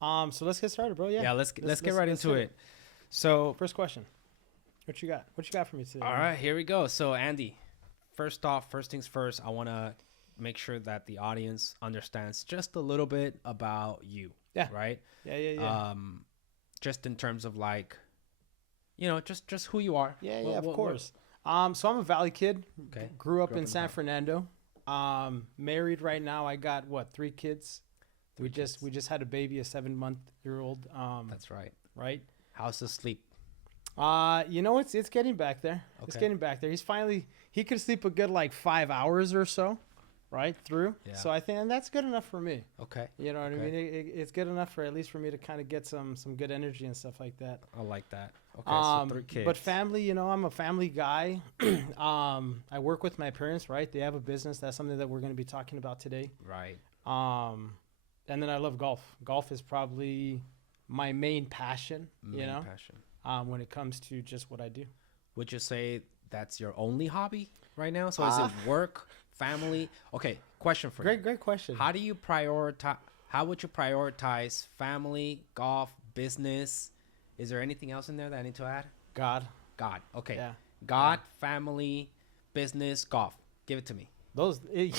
So let's get started, bro. Yeah. Yeah, let's get right into do it. So, First question. What you got? What you got for me today? all man? right, here we go. So, Andy, first off, first things first, I want to make sure that the audience understands just a little bit about you. Yeah. Right? Yeah. Just in terms of like, just who you are. Yeah, What- of what- course. So I'm a Valley kid. Okay. Grew up Grew up in in San Valley. Fernando. Married right now. I got three kids. Three We just had a baby, a 7-month-old. That's right. Right. How's the sleep? It's getting back there. It's Okay. getting back there. He could sleep a good like 5 hours or so, right through. Yeah. So I think and that's good enough for me. Okay. You know what Okay. I mean? It's good enough for at least for me to kind of get some good energy and stuff like that. I like that. Okay. So 3 kids. But family, I'm a family guy. I work with my parents, right? They have a business. That's something that we're going to be talking about today. Right. And then I love golf. Golf is probably my main passion, Main passion. when it comes to just what I do. Would you say that's your only hobby right now? So is it work, family? Okay, question for you. Great question. How do you prioritize? How would you prioritize family, golf, business? Is there anything else in there that I need to add? God. Okay. Yeah. God, family, business, golf. Give it to me.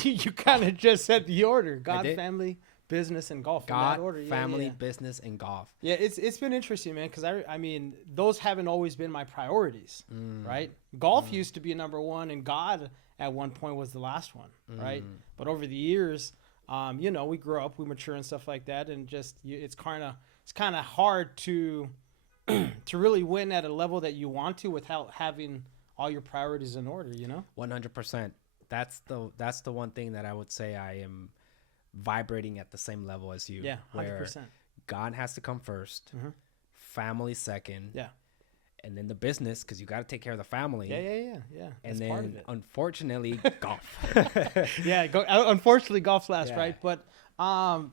You kind of just said the order: God, did. family, business, and golf. In God, that order. Yeah, family, yeah. business, and golf. Yeah, it's been interesting, man, because I mean, those haven't always been my priorities, right? Golf used to be number one, and God at one point was the last one, right? But over the years, we grow up, we mature and stuff like that, and just it's kind of hard to to really win at a level that you want to without having all your priorities in order, 100%. That's the one thing that I would say I am vibrating at the same level as you. Yeah, where 100%. God has to come 1st, family second, Yeah. and then the business because you got to take care of the family. Yeah. And That's part of then, it. unfortunately, golf. Unfortunately, golf's last, Yeah. right? But But I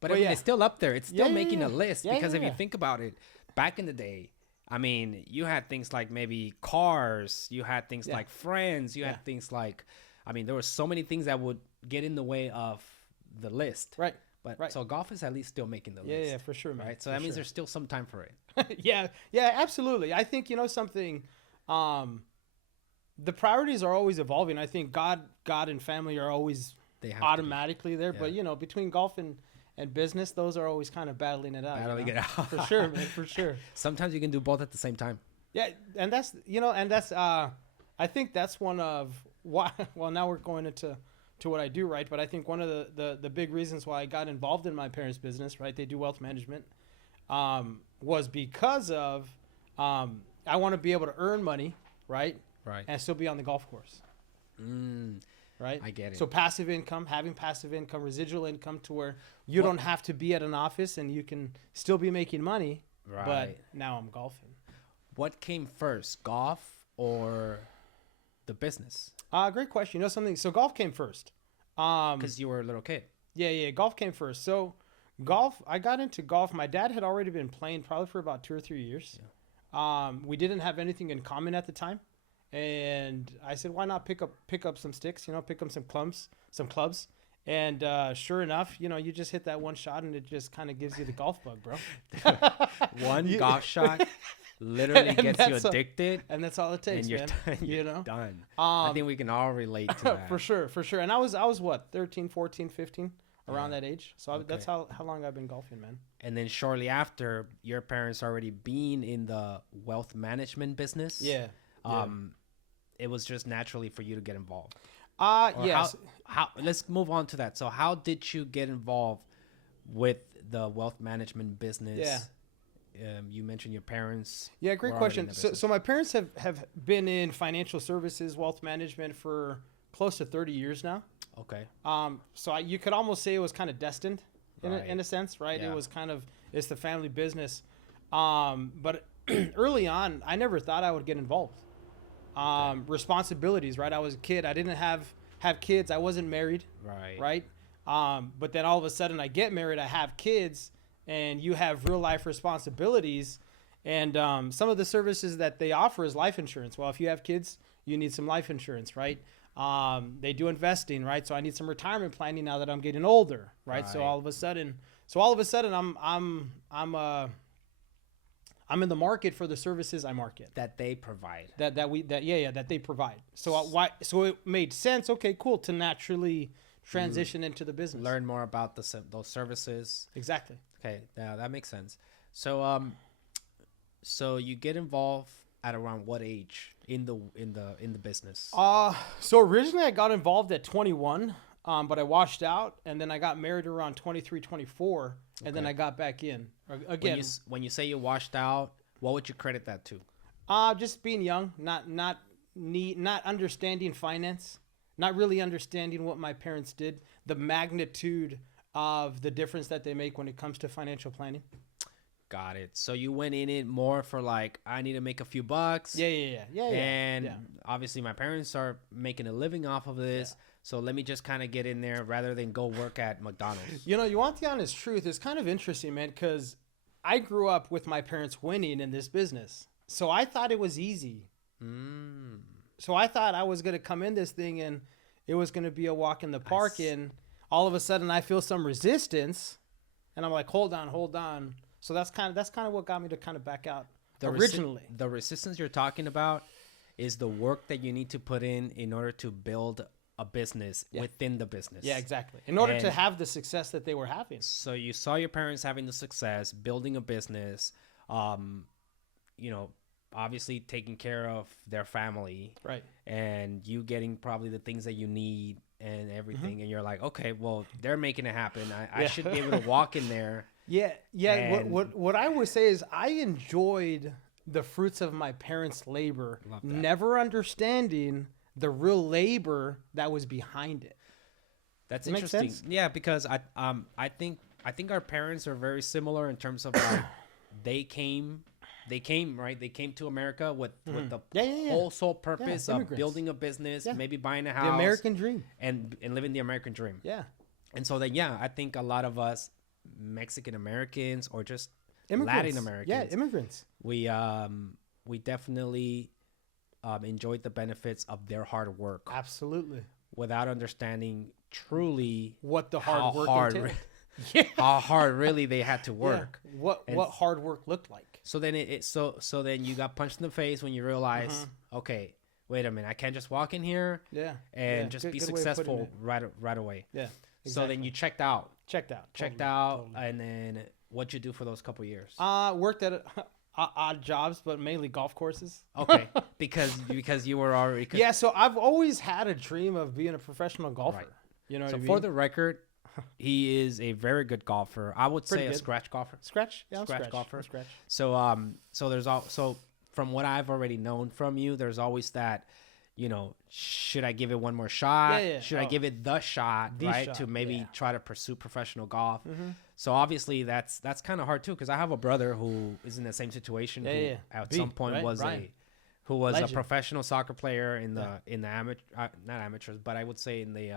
Well, mean, yeah. it's still up there. It's still Yeah, making a yeah. list Yeah, because if yeah. you think about it, back in the day, I mean, you had things like maybe cars, you had things Yeah. like friends, you Yeah. had things like, I mean, there were so many things that would get in the way of the list. right. But Right. so golf is at least still making the list. Yeah, for sure, man. Right. So for that means sure. there's still some time for it. yeah, absolutely. I think something. The priorities are always evolving. I think God, and family are always They have to be automatically there. Yeah. But between golf and business, those are always kind of battling it out. battling it out. For sure, man. For sure. Sometimes you can do both at the same time. Yeah, and that's I think that's one of why. Well, now we're going into what I do, right? But I think one of the big reasons why I got involved in my parents' business, right? They do wealth management, was because of I want to be able to earn money, right? Right. And still be on the golf course, right? I get it. So passive income, having passive income, residual income, to where you don't have to be at an office and you can still be making money. Right. But now I'm golfing. What came first, golf or the business? Great question. Something. So golf came first. Because you were a little kid. Yeah. Golf came first. So golf, I got into golf. My dad had already been playing probably for about 2 or 3 years. We didn't have anything in common at the time. And I said, why not pick up some sticks, pick up some clubs. And sure enough, you just hit that one shot and it just kind of gives you the golf bug, bro. One golf shot literally And gets you that's all- addicted. And that's all it takes, And you're man. done. You're done. I think we can all relate to that. For sure. And I was what, 13, 14, 15, around that age. So that's Okay. how long I've been golfing, man. And then shortly after, your parents already being in the wealth management business. Yeah. It was just naturally for you to get involved. Or Yes. How? Let's move on to that. So how did you get involved with the wealth management business? Yeah. You mentioned your parents. Yeah, great were already in question. the So, business. so my parents have been in financial services, wealth management for close to 30 years now. Okay. So you could almost say it was kind of destined in Right. a sense, right? Yeah. It was it's the family business. But early on, I never thought I would get involved. Responsibilities, right? I was a kid. I didn't have kids. I wasn't married, Right. right? But then all of a sudden I get married, I have kids, and you have real life responsibilities. And some of the services that they offer is life insurance. Well, if you have kids, you need some life insurance, right? They do investing, right? So I need some retirement planning now that I'm getting older, right? So Right. all of a sudden So all of a sudden, I'm in the market for the services I market That they provide. that they provide. So so it made sense. Okay, cool, to naturally transition into the business. Learn more about those services. Exactly. Okay, yeah, that makes sense. So so you get involved at around what age in the business? So originally I got involved at 21, but I washed out, and then I got married around 23, 24, and then I got back in again. When you say you washed out, what would you credit that to? Just being young, not understanding finance, not really understanding what my parents did, the magnitude of the difference that they make when it comes to financial planning. Got it. So you went in it more for like, I need to make a few bucks. Yeah. And obviously my parents are making a living off of this. Yeah. So let me just kind of get in there rather than go work at McDonald's. You know, you want the honest truth. It's kind of interesting, man, because I grew up with my parents winning in this business. So I thought it was easy. So I thought I was going to come in this thing and it was going to be a walk in the park. And all of a sudden I feel some resistance and I'm like, hold on. So that's kind of what got me to kind of back out originally. The resistance you're talking about is the work that you need to put in order to build a business within the business. Yeah, exactly. In order to have the success that they were having. So you saw your parents having the success, building a business, you know, obviously taking care of their family. Right. And you getting probably the things that you need and everything. And you're like, okay, well, they're making it happen. I should be able to walk in there. Yeah. What I would say is I enjoyed the fruits of my parents' labor, never understanding the real labor that was behind it. That's interesting. Yeah, because I think our parents are very similar in terms of like they came right. They came to America with the whole sole purpose of building a business, maybe buying a house, the American dream, and living the American dream. Yeah. And so then I think a lot of us Mexican Americans or just immigrants. Latin Americans, immigrants, we definitely enjoyed the benefits of their hard work. Absolutely. Without understanding truly what the hard work entailed. How hard really they had to work. Yeah. What hard work looked like. So then so then you got punched in the face when you realize, okay, wait a minute, I can't just walk in here and just be successful right away. Yeah. Exactly. So then you checked out. Totally. And then what'd you do for those couple years? Worked at odd jobs, but mainly golf courses. Okay, because you were already. Yeah, so I've always had a dream of being a professional golfer. Right. You know what I mean? So for the record, he is a very good golfer. I would say a scratch golfer. Scratch? Yeah, scratch golfer. Scratch. So so there's so from what I've already known from you, there's always that, you know, should I give it one more shot? Yeah. Should I give it the shot, right? To maybe try to pursue professional golf. So obviously that's kind of hard too, because I have a brother who is in the same situation. Who at some point was a professional soccer player in the amateur, not amateurs, but I would say in the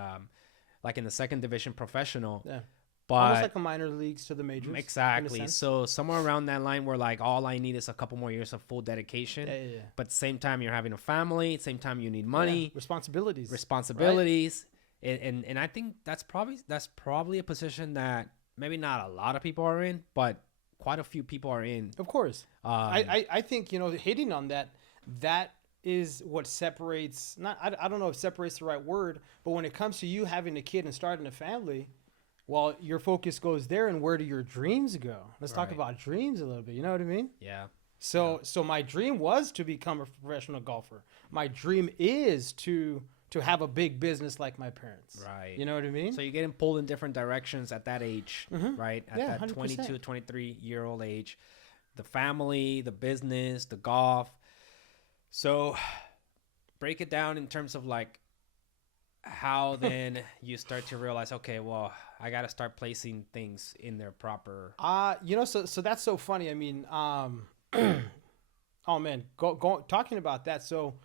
like in the second division professional. Yeah. But almost like a minor leagues to the majors. Exactly. So somewhere around that line where like all I need is a couple more years of full dedication. Yeah. But at the same time you're having a family, at the same time you need money. Responsibilities. Right? And I think that's probably a position that maybe not a lot of people are in, but quite a few people are in. Of course. I think, you know, hitting on that is what separates, I don't know if separates the right word, but when it comes to you having a kid and starting a family, well, your focus goes there, and where do your dreams go? Let's talk about dreams a little bit. You know what I mean? Yeah. So my dream was to become a professional golfer. My dream is to have a big business like my parents. Right. You know what I mean? So you're getting pulled in different directions at that age, right? At that 100%. 22, 23-year-old age. The family, the business, the golf. So break it down in terms of like how then you start to realize, okay, well, I got to start placing things in their proper. You know, so that's so funny. I mean, oh man, talking about that. So,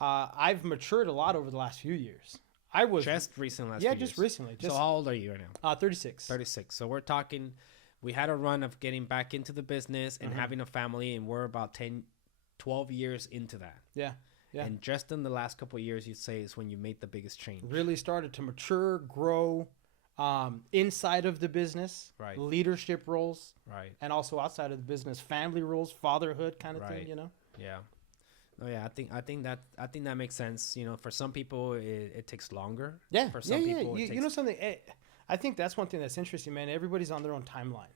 I've matured a lot over the last few years. I was just recently. Recently. So how old are you right now? 36. 36. So we're talking, we had a run of getting back into the business and having a family, and we're about 12 years into that. Yeah. And just in the last couple of years, you'd say is when you made the biggest change. Really started to mature, grow, inside of the business, right, leadership roles, right, and also outside of the business, family roles, fatherhood kind of thing, you know? Yeah. Oh yeah, I think that makes sense. You know, for some people it takes longer. Yeah. For some people it takes... You know something, I think that's one thing that's interesting, man. Everybody's on their own timeline.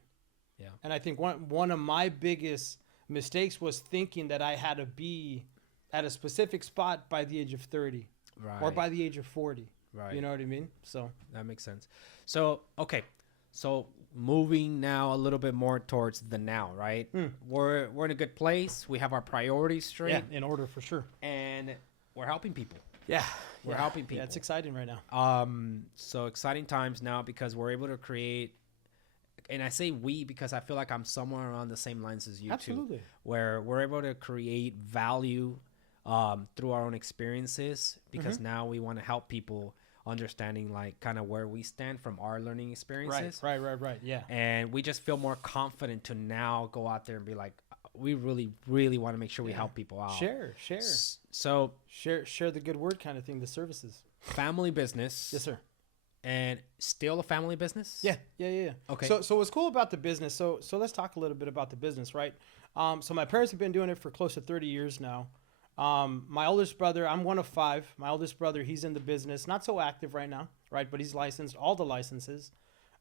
Yeah. And I think one of my biggest mistakes was thinking that I had to be at a specific spot by the age of 30, right, or by the age of 40. Right. You know what I mean? So that makes sense. So, okay. So moving now a little bit more towards the now, right? We're in a good place. We have our priorities straight. Yeah, in order for sure. And we're helping people. Yeah. We're helping people. Yeah, it's exciting right now. So exciting times now because we're able to create, and I say we because I feel like I'm somewhere around the same lines as you. Absolutely. Too, where we're able to create value through our own experiences because now we want to help people understanding like kind of where we stand from our learning experiences. Right. Yeah. And we just feel more confident to now go out there and be like, we really, really want to make sure we help people out. Share. So share the good word kind of thing, the services. Family business. Yes, sir. And still a family business? Yeah. Okay. So what's cool about the business, so let's talk a little bit about the business, right? So my parents have been doing it for close to 30 years now. My oldest brother, I'm one of 5. My oldest brother, he's in the business, not so active right now, right? But he's licensed, all the licenses.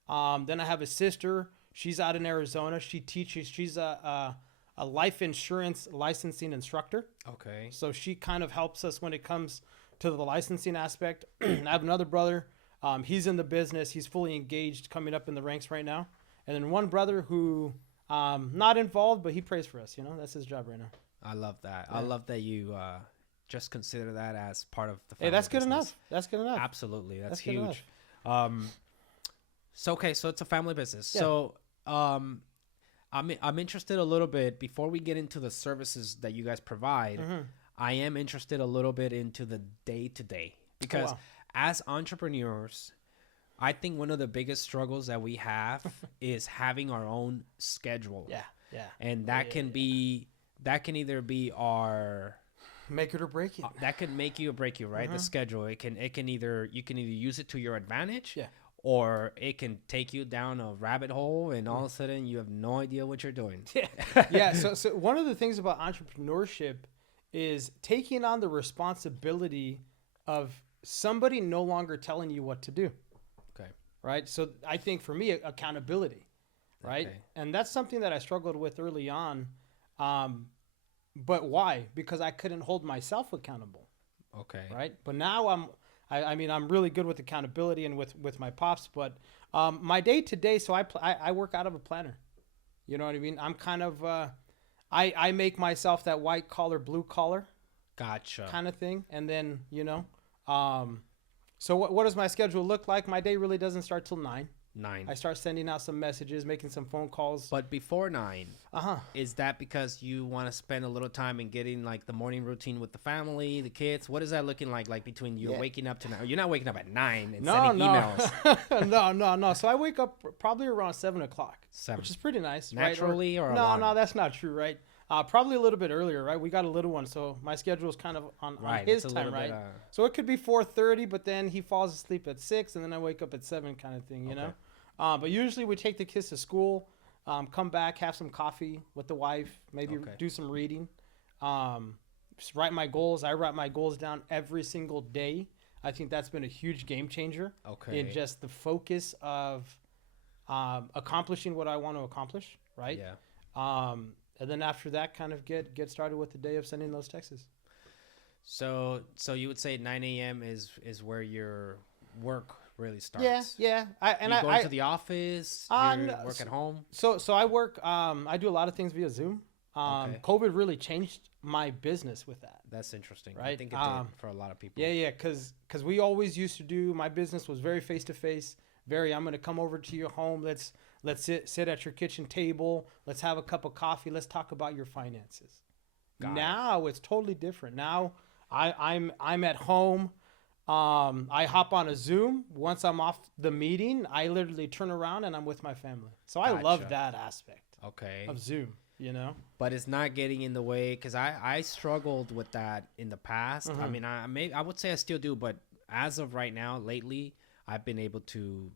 Then I have a sister. She's out in Arizona. She teaches. She's a life insurance licensing instructor. Okay. So she kind of helps us when it comes to the licensing aspect. I have another brother. He's in the business. He's fully engaged, coming up in the ranks right now. And then one brother who not involved, but he prays for us. You know, that's his job right now. I love that. Yeah. I love that you just consider that as part of the family. Hey, that's business. Good enough. That's good enough. Absolutely. That's huge. So it's a family business. Yeah. So I'm interested a little bit before we get into the services that you guys provide. I am interested a little bit into the day-to-day because as entrepreneurs, I think one of the biggest struggles that we have is having our own schedule. Yeah. And that can either be our make it or break it. That could make you or break you, right? The schedule. You can either use it to your advantage, or it can take you down a rabbit hole, and all of a sudden you have no idea what you're doing. Yeah. So one of the things about entrepreneurship is taking on the responsibility of somebody no longer telling you what to do. Okay. Right. So I think for me, accountability, right? Okay. And that's something that I struggled with early on. But why? Because I couldn't hold myself accountable. Okay. Right. But now I'm really good with accountability and with my pops, but, my day to day, so I work out of a planner, you know what I mean? I'm kind of, I make myself that white collar, blue collar. Gotcha. Kind of thing. And then, so what does my schedule look like? My day really doesn't start till 9. I start sending out some messages, making some phone calls. But before 9, is that because you want to spend a little time in getting like the morning routine with the family, the kids? What is that looking like between you waking up to now? You're not waking up at 9 and sending emails. No. So I wake up probably around 7 o'clock, which is pretty nice. Naturally, right? No, that's not true, right? Probably a little bit earlier, right? We got a little one, so my schedule is kind of on his time, right? So it could be 4:30, but then he falls asleep at 6, and then I wake up at 7, kind of thing, you know. But usually we take the kids to school, come back, have some coffee with the wife, maybe do some reading, just write my goals. I write my goals down every single day. I think that's been a huge game changer in just the focus of accomplishing what I want to accomplish, right? Yeah. And then after that, kind of get started with the day of sending those texts. So you would say 9 a.m. is where your work really starts. Yeah. I go to the office. You work at home. So I work. I do a lot of things via Zoom. COVID really changed my business with that. That's interesting. Right? I think it did for a lot of people. Yeah. Because we always used to do. My business was very face to face. I'm going to come over to your home. Let's sit at your kitchen table. Let's have a cup of coffee. Let's talk about your finances. Now it's totally different. Now I'm at home. I hop on a Zoom. Once I'm off the meeting, I literally turn around and I'm with my family. So I love that aspect of Zoom, But it's not getting in the way, because I struggled with that in the past. I mean, I would say I still do, but as of right now, lately, I've been able to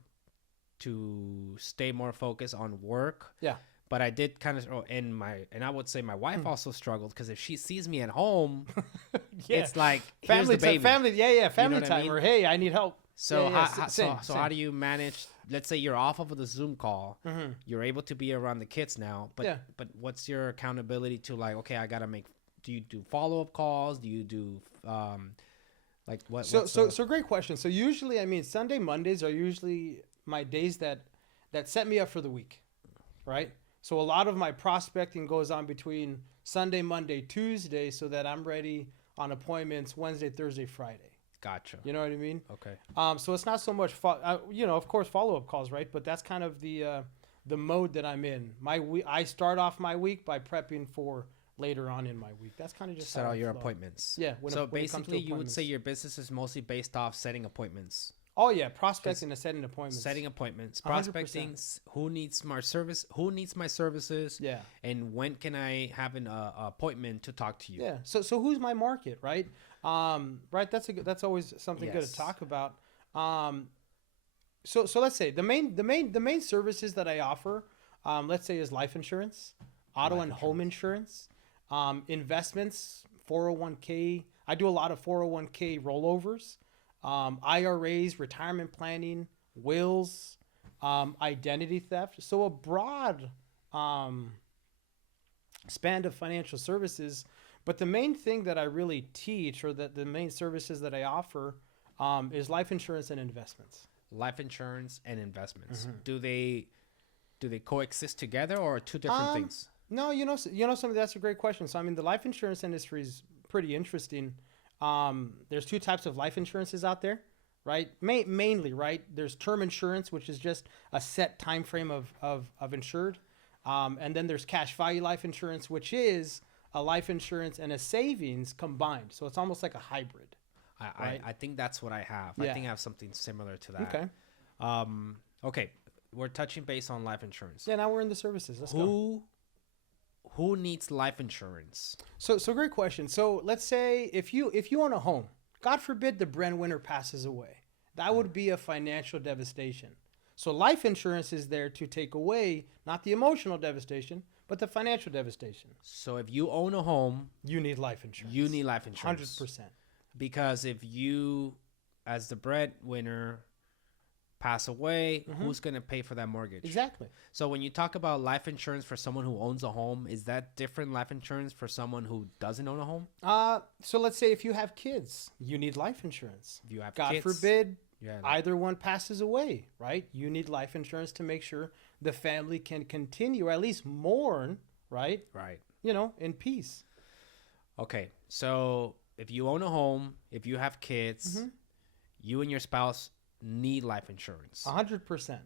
to stay more focused on work. Yeah. But I did kind of, and I would say my wife also struggled because if she sees me at home, it's like family here's the baby. Family, family time. I mean? Or hey, I need help. So same. How do you manage? Let's say you're off of the Zoom call, you're able to be around the kids now, but what's your accountability to like? Okay, I gotta make. Do you do follow-up calls? Do you do like what? So great question. So usually, I mean, Sunday, Mondays are usually my days that set me up for the week, right? So a lot of my prospecting goes on between Sunday, Monday, Tuesday, so that I'm ready on appointments Wednesday, Thursday, Friday. Gotcha. You know what I mean? Okay. So it's not so much, of course, follow-up calls, right? But that's kind of the mode that I'm in. I start off my week by prepping for later on in my week. That's kind of just set all your appointments. Yeah. So basically, you would say your business is mostly based off setting appointments. Oh yeah, prospecting and setting appointments. Setting appointments, prospecting. 100%. Who needs my service? Who needs my services? Yeah. And when can I have an appointment to talk to you? Yeah. So who's my market, right? Right. That's always something good to talk about. So let's say the main services that I offer, let's say, is life insurance, auto and home insurance, investments, 401k. I do a lot of 401k rollovers. IRAs, retirement planning, wills, identity theft. So a broad span of financial services. But the main thing that I really teach, or that the main services that I offer, is life insurance and investments. Life insurance and investments. Mm-hmm. Do they coexist together, or two different things? No, something that's a great question. So I mean, the life insurance industry is pretty interesting. There's two types of life insurances out there, right? Mainly, right? There's term insurance, which is just a set time frame of insured. And then there's cash value life insurance, which is a life insurance and a savings combined. So it's almost like a hybrid. Right? I think that's what I have. Yeah. I think I have something similar to that. Okay. Okay. We're touching base on life insurance. Yeah, now we're in the services. Let's go. Who needs life insurance? So great question. So let's say if you own a home, God forbid the breadwinner passes away, that would be a financial devastation. So life insurance is there to take away not the emotional devastation, but the financial devastation. So if you own a home, you need life insurance. 100%. Because if you, as the breadwinner, pass away, who's going to pay for that mortgage? Exactly. So when you talk about life insurance for someone who owns a home, is that different life insurance for someone who doesn't own a home? So let's say if you have kids, you need life insurance. If you have God kids, forbid either one passes away, right? You need life insurance to make sure the family can continue, or at least mourn, right? Right. In peace. Okay. So if you own a home, if you have kids, you and your spouse need life insurance. 100%.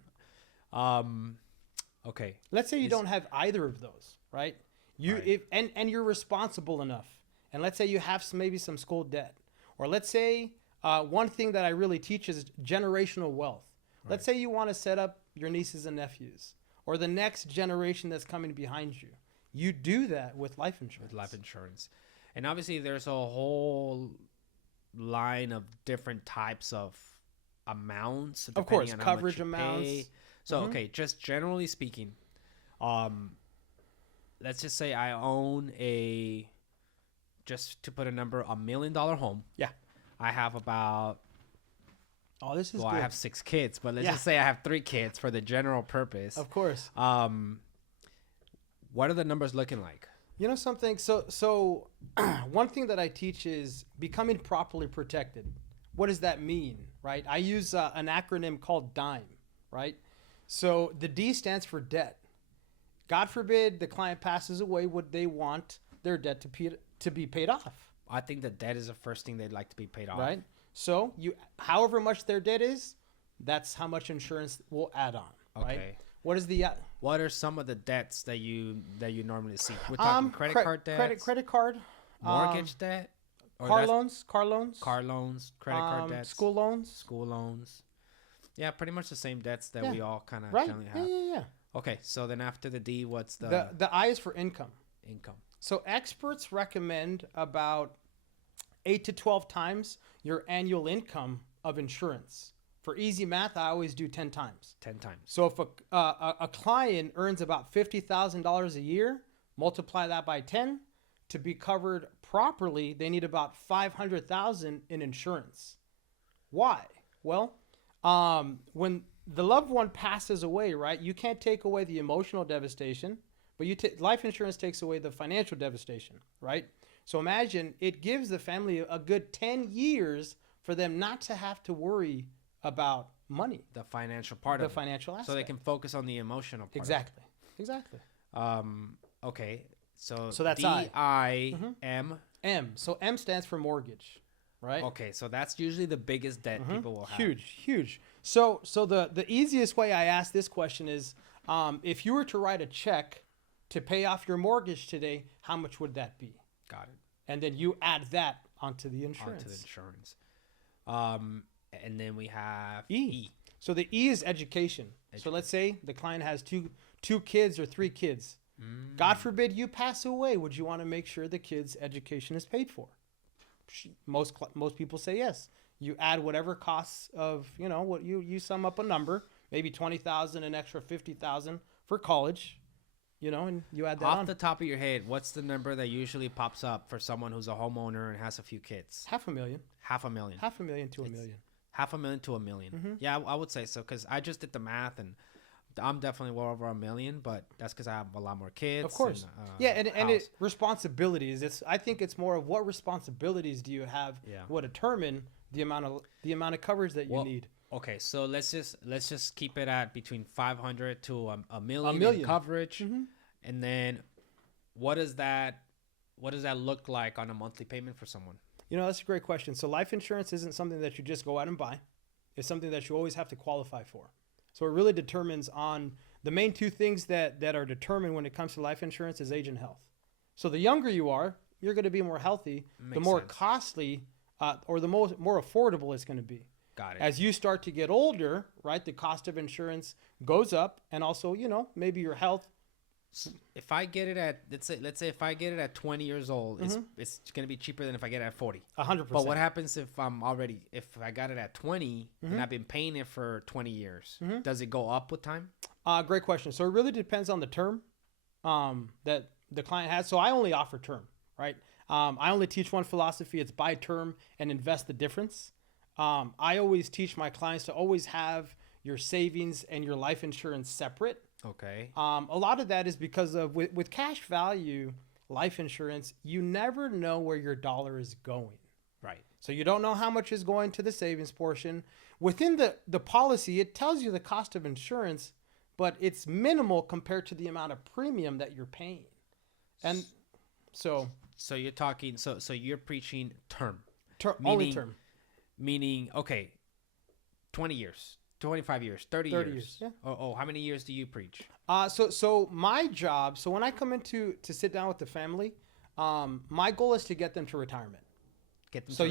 Okay. Let's say you don't have either of those, right? And you're responsible enough. And let's say you have maybe some school debt. Or let's say one thing that I really teach is generational wealth. Right. Let's say you want to set up your nieces and nephews, or the next generation that's coming behind you. You do that with life insurance. And obviously there's a whole line of different types of amounts, of course, coverage amounts. Pay. So okay, just generally speaking, let's just say I own just to put a number, $1 million home. Yeah, I have about. Oh, this is good. I have 6 kids, but let's just say I have 3 kids for the general purpose. Of course. What are the numbers looking like? Something. So one thing that I teach is becoming properly protected. What does that mean? Right? I use an acronym called DIME, right? So the D stands for debt. God forbid the client passes away, would they want their debt to be paid off? I think the debt is the first thing they'd like to be paid off. Right? So however much their debt is, that's how much insurance will add on. Okay. Right? What are some of the debts that you normally see? We're talking credit card debts, credit card, mortgage debt. Car loans, credit card debts, school loans. Yeah, pretty much the same debts that we all kind of generally have. Yeah. Okay, so then after the D, what's the I is for income. Income. So experts recommend about 8 to 12 times your annual income of insurance, For easy math, I always do 10 times. 10 times. So if a client earns about $50,000 a year, multiply that by 10, to be covered properly, they need about $500,000 in insurance. Why? Well, when the loved one passes away, right, you can't take away the emotional devastation, but life insurance takes away the financial devastation, right? So imagine it gives the family a good 10 years for them not to have to worry about money. The financial part of it. The financial aspect. So they can focus on the emotional part. Exactly. Exactly. Okay. So that's D-I-M. M. So M stands for mortgage, right? Okay. So that's usually the biggest debt people will have. Huge. So the easiest way I ask this question is, if you were to write a check to pay off your mortgage today, how much would that be? Got it. And then you add that onto the insurance. And then we have E. So the E is education. So let's say the client has two kids or 3 kids. God forbid you pass away. Would you want to make sure the kids' education is paid for? Most people say yes. You add whatever costs of, what you sum up a number, maybe $20,000, an extra $50,000 for college, and you add that Off the top of your head, what's the number that usually pops up for someone who's a homeowner and has a few kids? $500,000. $500,000. $500,000 to $1 million. $500,000 to $1 million. Yeah, I would say so, because I just did the math, and I'm definitely well over $1 million, but that's because I have a lot more kids. Of course. And responsibilities. I think it's more of what responsibilities do you have will determine the amount of coverage that you need. Okay, so let's just keep it at between 500 to a million in coverage, and then what does that look like on a monthly payment for someone? That's a great question. So life insurance isn't something that you just go out and buy. It's something that you always have to qualify for. So it really determines on the main 2 things that are determined when it comes to life insurance is age and health. So the younger you are, you're going to be more healthy. The more costly or the more affordable it's going to be. Got it. As you start to get older, right, the cost of insurance goes up, and also, maybe your health. If I get it at let's say if I get it at 20 years old, it's going to be cheaper than if I get it at 40. 100%. But what happens if if I got it at 20 and I've been paying it for 20 years? Does it go up with time? Great question. So it really depends on the term that the client has. So I only offer term, right? I only teach one philosophy. It's buy term and invest the difference. I always teach my clients to always have your savings and your life insurance separate. Okay. A lot of that is because of with cash value life insurance, you never know where your dollar is going. Right. So you don't know how much is going to the savings portion. Within the policy, it tells you the cost of insurance, but it's minimal compared to the amount of premium that you're paying. And so you're talking so you're preaching term. Only term. Meaning, okay, 20 years, 25 years, 30 years. Yeah. Oh, how many years do you preach? So my job, so when I come in to sit down with the family, my goal is to get them to retirement. So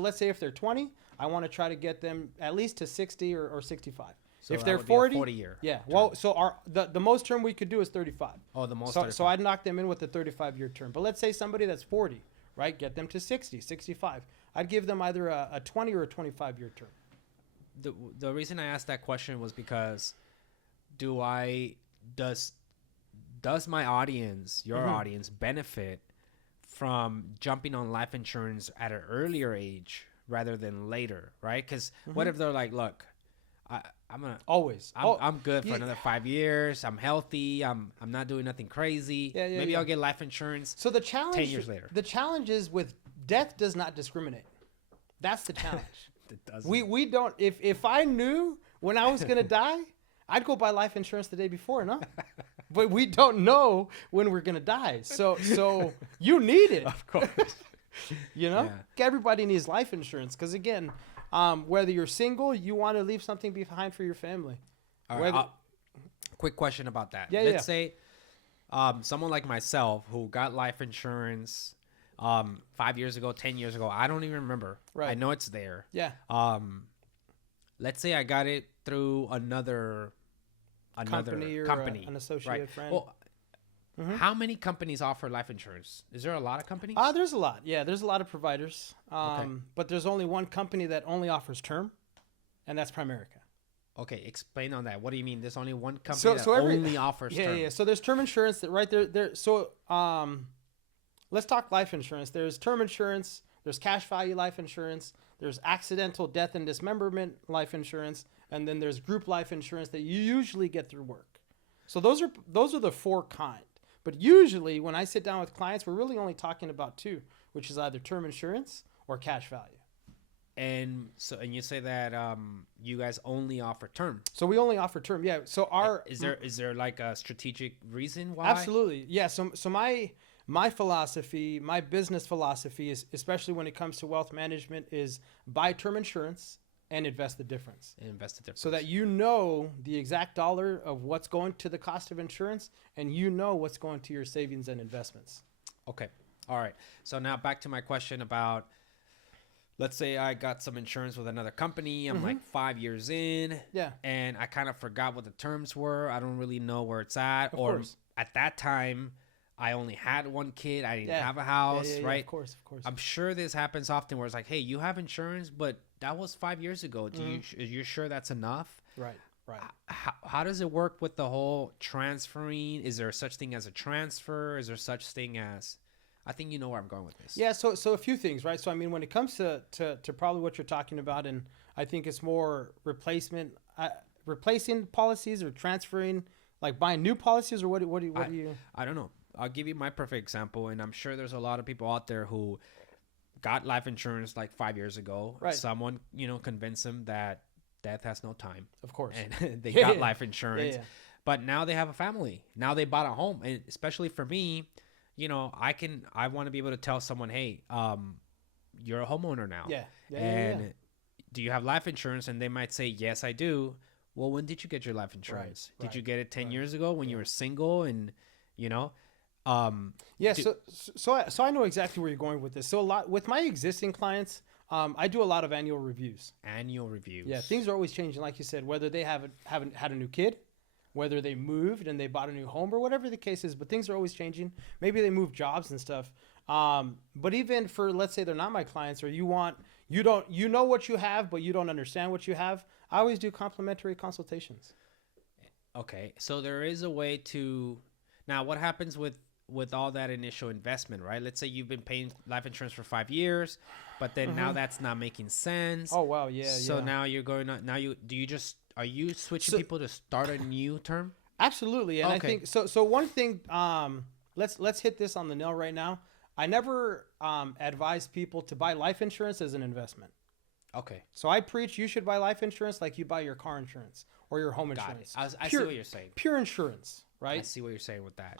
let's say if they're 20, I want to try to get them at least to 60 or 65. So if they're 40 year. Yeah. Term. Well, so the most term we could do is 35. Oh, the most. So I'd knock them in with the 35-year term. But let's say somebody that's 40, right? Get them to 60, 65. I'd give them either a 20 or a 25-year term. The reason I asked that question was because does my audience, your audience, benefit from jumping on life insurance at an earlier age rather than later, right? Because what if they're like, look, I'm good for another 5 years. I'm healthy. I'm not doing nothing crazy. Maybe I'll get life insurance. So the challenge 10 years later. The challenge is with death does not discriminate. That's the challenge. It doesn't. We don't. If I knew when I was gonna die, I'd go buy life insurance the day before, no? But we don't know when we're gonna die. So you need it, of course. Everybody needs life insurance because again, whether you're single, you want to leave something behind for your family. All right, quick question about that. Let's say someone like myself who got life insurance 5 years ago, 10 years ago, I don't even remember. Right. I know it's there. Yeah. Let's say I got it through another company or an associate friend. Well, how many companies offer life insurance? Is there a lot of companies? There's a lot. Yeah, there's a lot of providers. But there's only one company that only offers term. and that's Primerica. Okay, explain on that. What do you mean? There's only one company that only offers term? Yeah. So there's term insurance that right there. So let's talk life insurance. There's term insurance. There's cash value life insurance. There's accidental death and dismemberment life insurance, and then there's group life insurance that you usually get through work. So those are the four kind. But usually when I sit down with clients, we're really only talking about two, which is either term insurance or cash value. And you say that you guys only offer term. So we only offer term. Yeah. So is there like a strategic reason why? Absolutely. Yeah. So my philosophy, my business philosophy is, especially when it comes to wealth management, is buy term insurance and invest the difference. So that you know the exact dollar of what's going to the cost of insurance, and you know what's going to your savings and investments. Okay. All right. So now back to my question about, let's say I got some insurance with another company. I'm like 5 years in. Yeah. And I kind of forgot what the terms were. I don't really know where it's at. Of course. At that time, I only had one kid. I didn't have a house, right? Of course. I'm sure this happens often where it's like, hey, you have insurance, but that was 5 years ago. Are you sure that's enough? Right. How does it work with the whole transferring? Is there such thing as a transfer? Is there such thing as... I think you know where I'm going with this. Yeah, so a few things, right? So, I mean, when it comes to probably what you're talking about, and I think it's more replacing policies or transferring, like buying new policies, or what do you... I don't know. I'll give you my perfect example, and I'm sure there's a lot of people out there who got life insurance like 5 years ago. Right. Someone, convinced them that death has no time. Of course. And they got life insurance. Yeah. But now they have a family. Now they bought a home. And especially for me, I want to be able to tell someone, hey, you're a homeowner now. Yeah. Do you have life insurance? And they might say, yes, I do. Well, when did you get your life insurance? Did you get it 10 years ago when you were single? And, so I know exactly where you're going with this. So a lot with my existing clients, I do a lot of annual reviews. Yeah. Things are always changing. Like you said, whether they haven't had a new kid, whether they moved and they bought a new home, or whatever the case is, but things are always changing. Maybe they move jobs and stuff. But even for, let's say they're not my clients, or you know what you have, but you don't understand what you have, I always do complimentary consultations. Okay. So there is a way to, now what happens with all that initial investment, right? Let's say you've been paying life insurance for 5 years, but then now that's not making sense. Oh, wow. Yeah. So now you're going on, are you switching people to start a new term? Absolutely. And I think so one thing, let's hit this on the nail right now. I never advise people to buy life insurance as an investment. Okay. So I preach you should buy life insurance like you buy your car insurance or your home insurance. I see what you're saying. Pure insurance, right? I see what you're saying with that.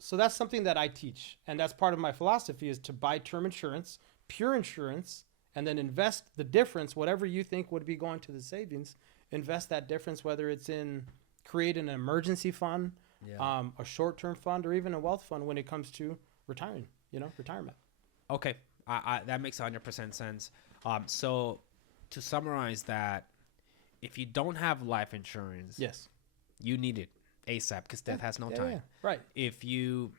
So that's something that I teach, and that's part of my philosophy, is to buy term insurance, pure insurance, and then invest the difference, whatever you think would be going to the savings. Invest that difference, whether it's in creating an emergency fund, a short-term fund, or even a wealth fund when it comes to retirement. Okay, that makes 100% sense. So to summarize that, if you don't have life insurance, yes, you need it ASAP because death has no time. Yeah. Right. If you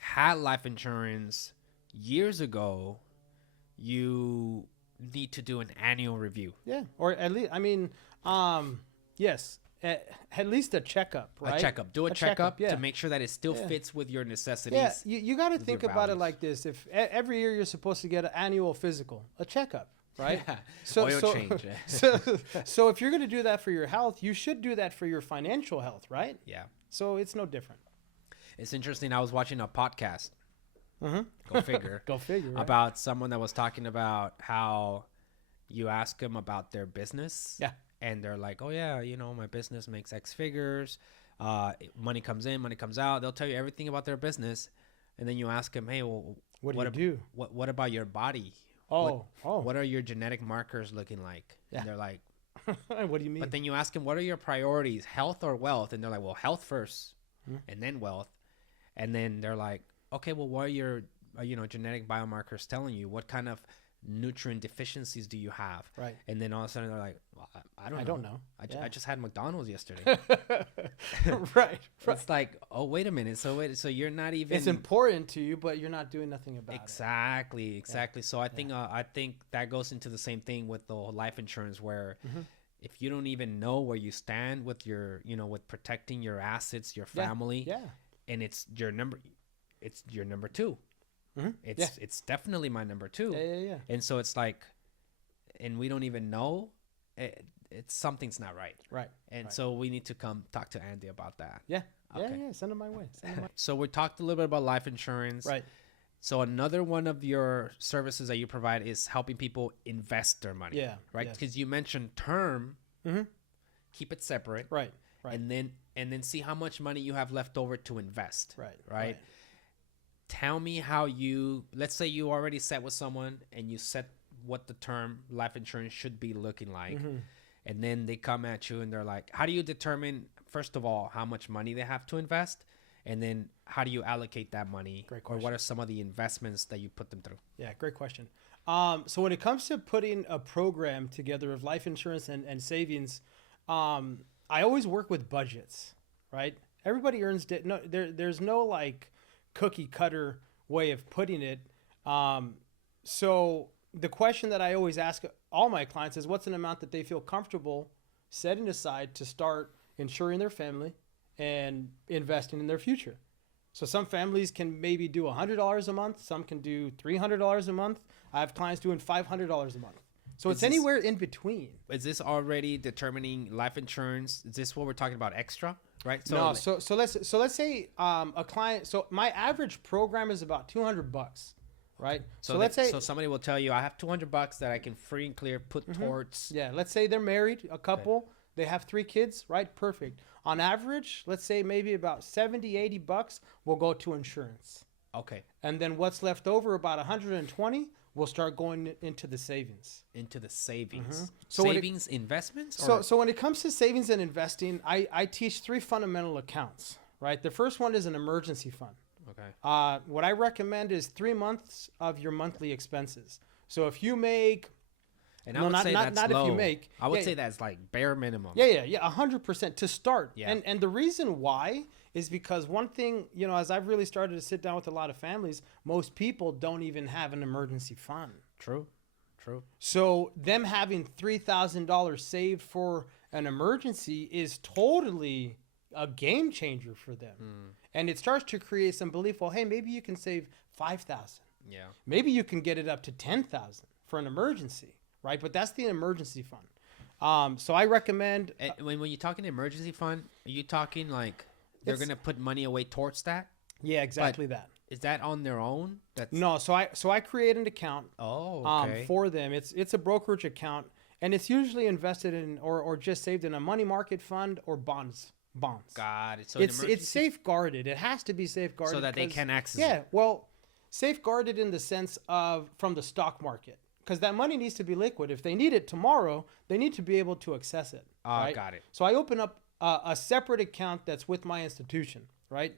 had life insurance years ago, you need to do an annual review. Yeah, or at least, yes, at least a checkup, right? Do a checkup to make sure that it still fits with your necessities. Yeah, you got to think about it like this. If every year you're supposed to get an annual physical, a checkup, right? Yeah. Oil change. So if you're going to do that for your health, you should do that for your financial health, right? Yeah. So it's no different. It's interesting. I was watching a podcast. Go figure. Right? About someone that was talking about how you ask them about their business. Yeah. And they're like, oh, yeah, my business makes X figures. Money comes in, money comes out. They'll tell you everything about their business. And then you ask them, hey, well, what do you do? What about your body? What are your genetic markers looking like? Yeah. And they're like, what do you mean? But then you ask them, what are your priorities, health or wealth? And they're like, well, health first and then wealth. And then they're like, okay, well, what are your, genetic biomarkers telling you? What kind of nutrient deficiencies do you have? Right. And then all of a sudden they're like, well, I don't know. I just had McDonald's yesterday. Right. It's like, oh, wait a minute. So you're not even. It's important to you, but you're not doing nothing about it. Exactly. Yeah. So I think that goes into the same thing with the life insurance, where if you don't even know where you stand with your, with protecting your assets, your family, and it's your number two. Mm-hmm. It's definitely my number two. Yeah. And so it's like, and we don't even know, it's something's not right. Right. And so we need to come talk to Andy about that. Yeah. Okay. Yeah. Send them my way. So we talked a little bit about life insurance. Right. So another one of your services that you provide is helping people invest their money. Yeah. Right. Because you mentioned term, keep it separate. Right. And then see how much money you have left over to invest. Right. Tell me how let's say you already set with someone and you set what the term life insurance should be looking like. And then they come at you and they're like, how do you determine, first of all, how much money they have to invest? And then how do you allocate that money? Great question. Or what are some of the investments that you put them through? Yeah, great question. So when it comes to putting a program together of life insurance and savings, I always work with budgets, right? Everybody earns, there's no like cookie cutter way of putting it. So the question that I always ask all my clients is, what's an amount that they feel comfortable setting aside to start insuring their family and investing in their future? So some families can maybe do $100 a month. Some can do $300 a month. I have clients doing $500 a month. So it's anywhere in between. Is this already determining life insurance? Is this what we're talking about extra? Right. So no. So let's say a client. So my average program is about $200, right? So let's say somebody will tell you, I have $200 that I can free and clear put towards. Yeah. Let's say they're married, a couple. Okay. They have 3 kids, right? Perfect. On average, let's say maybe about $70-$80 will go to insurance. Okay. And then what's left over, about 120, will start going into the savings. Into the savings. So savings investments? So when it comes to savings and investing, I teach 3 fundamental accounts, right? The first one is an emergency fund. Okay. What I recommend is 3 months of your monthly expenses. So if you make... And I would say that's not low. If you make. I would say that's like bare minimum. Yeah, 100% to start. Yeah. And the reason why is because one thing, as I've really started to sit down with a lot of families, most people don't even have an emergency fund. True. So them having $3,000 saved for an emergency is totally a game changer for them. And it starts to create some belief, well, hey, maybe you can save $5,000. Yeah. Maybe you can get it up to $10,000 for an emergency. Right, but that's the emergency fund. So I recommend. When you're talking emergency fund, are you talking like they're gonna put money away towards that? Yeah, exactly that. Is that on their own? No. So I create an account. Oh, okay. For them, it's a brokerage account, and it's usually invested in or just saved in a money market fund or bonds. Got it. So it's safeguarded. It has to be safeguarded so that they can access. Yeah, well, safeguarded in the sense of from the stock market. Because that money needs to be liquid. If they need it tomorrow, they need to be able to access it. Right? Got it. So I open up a separate account that's with my institution, right?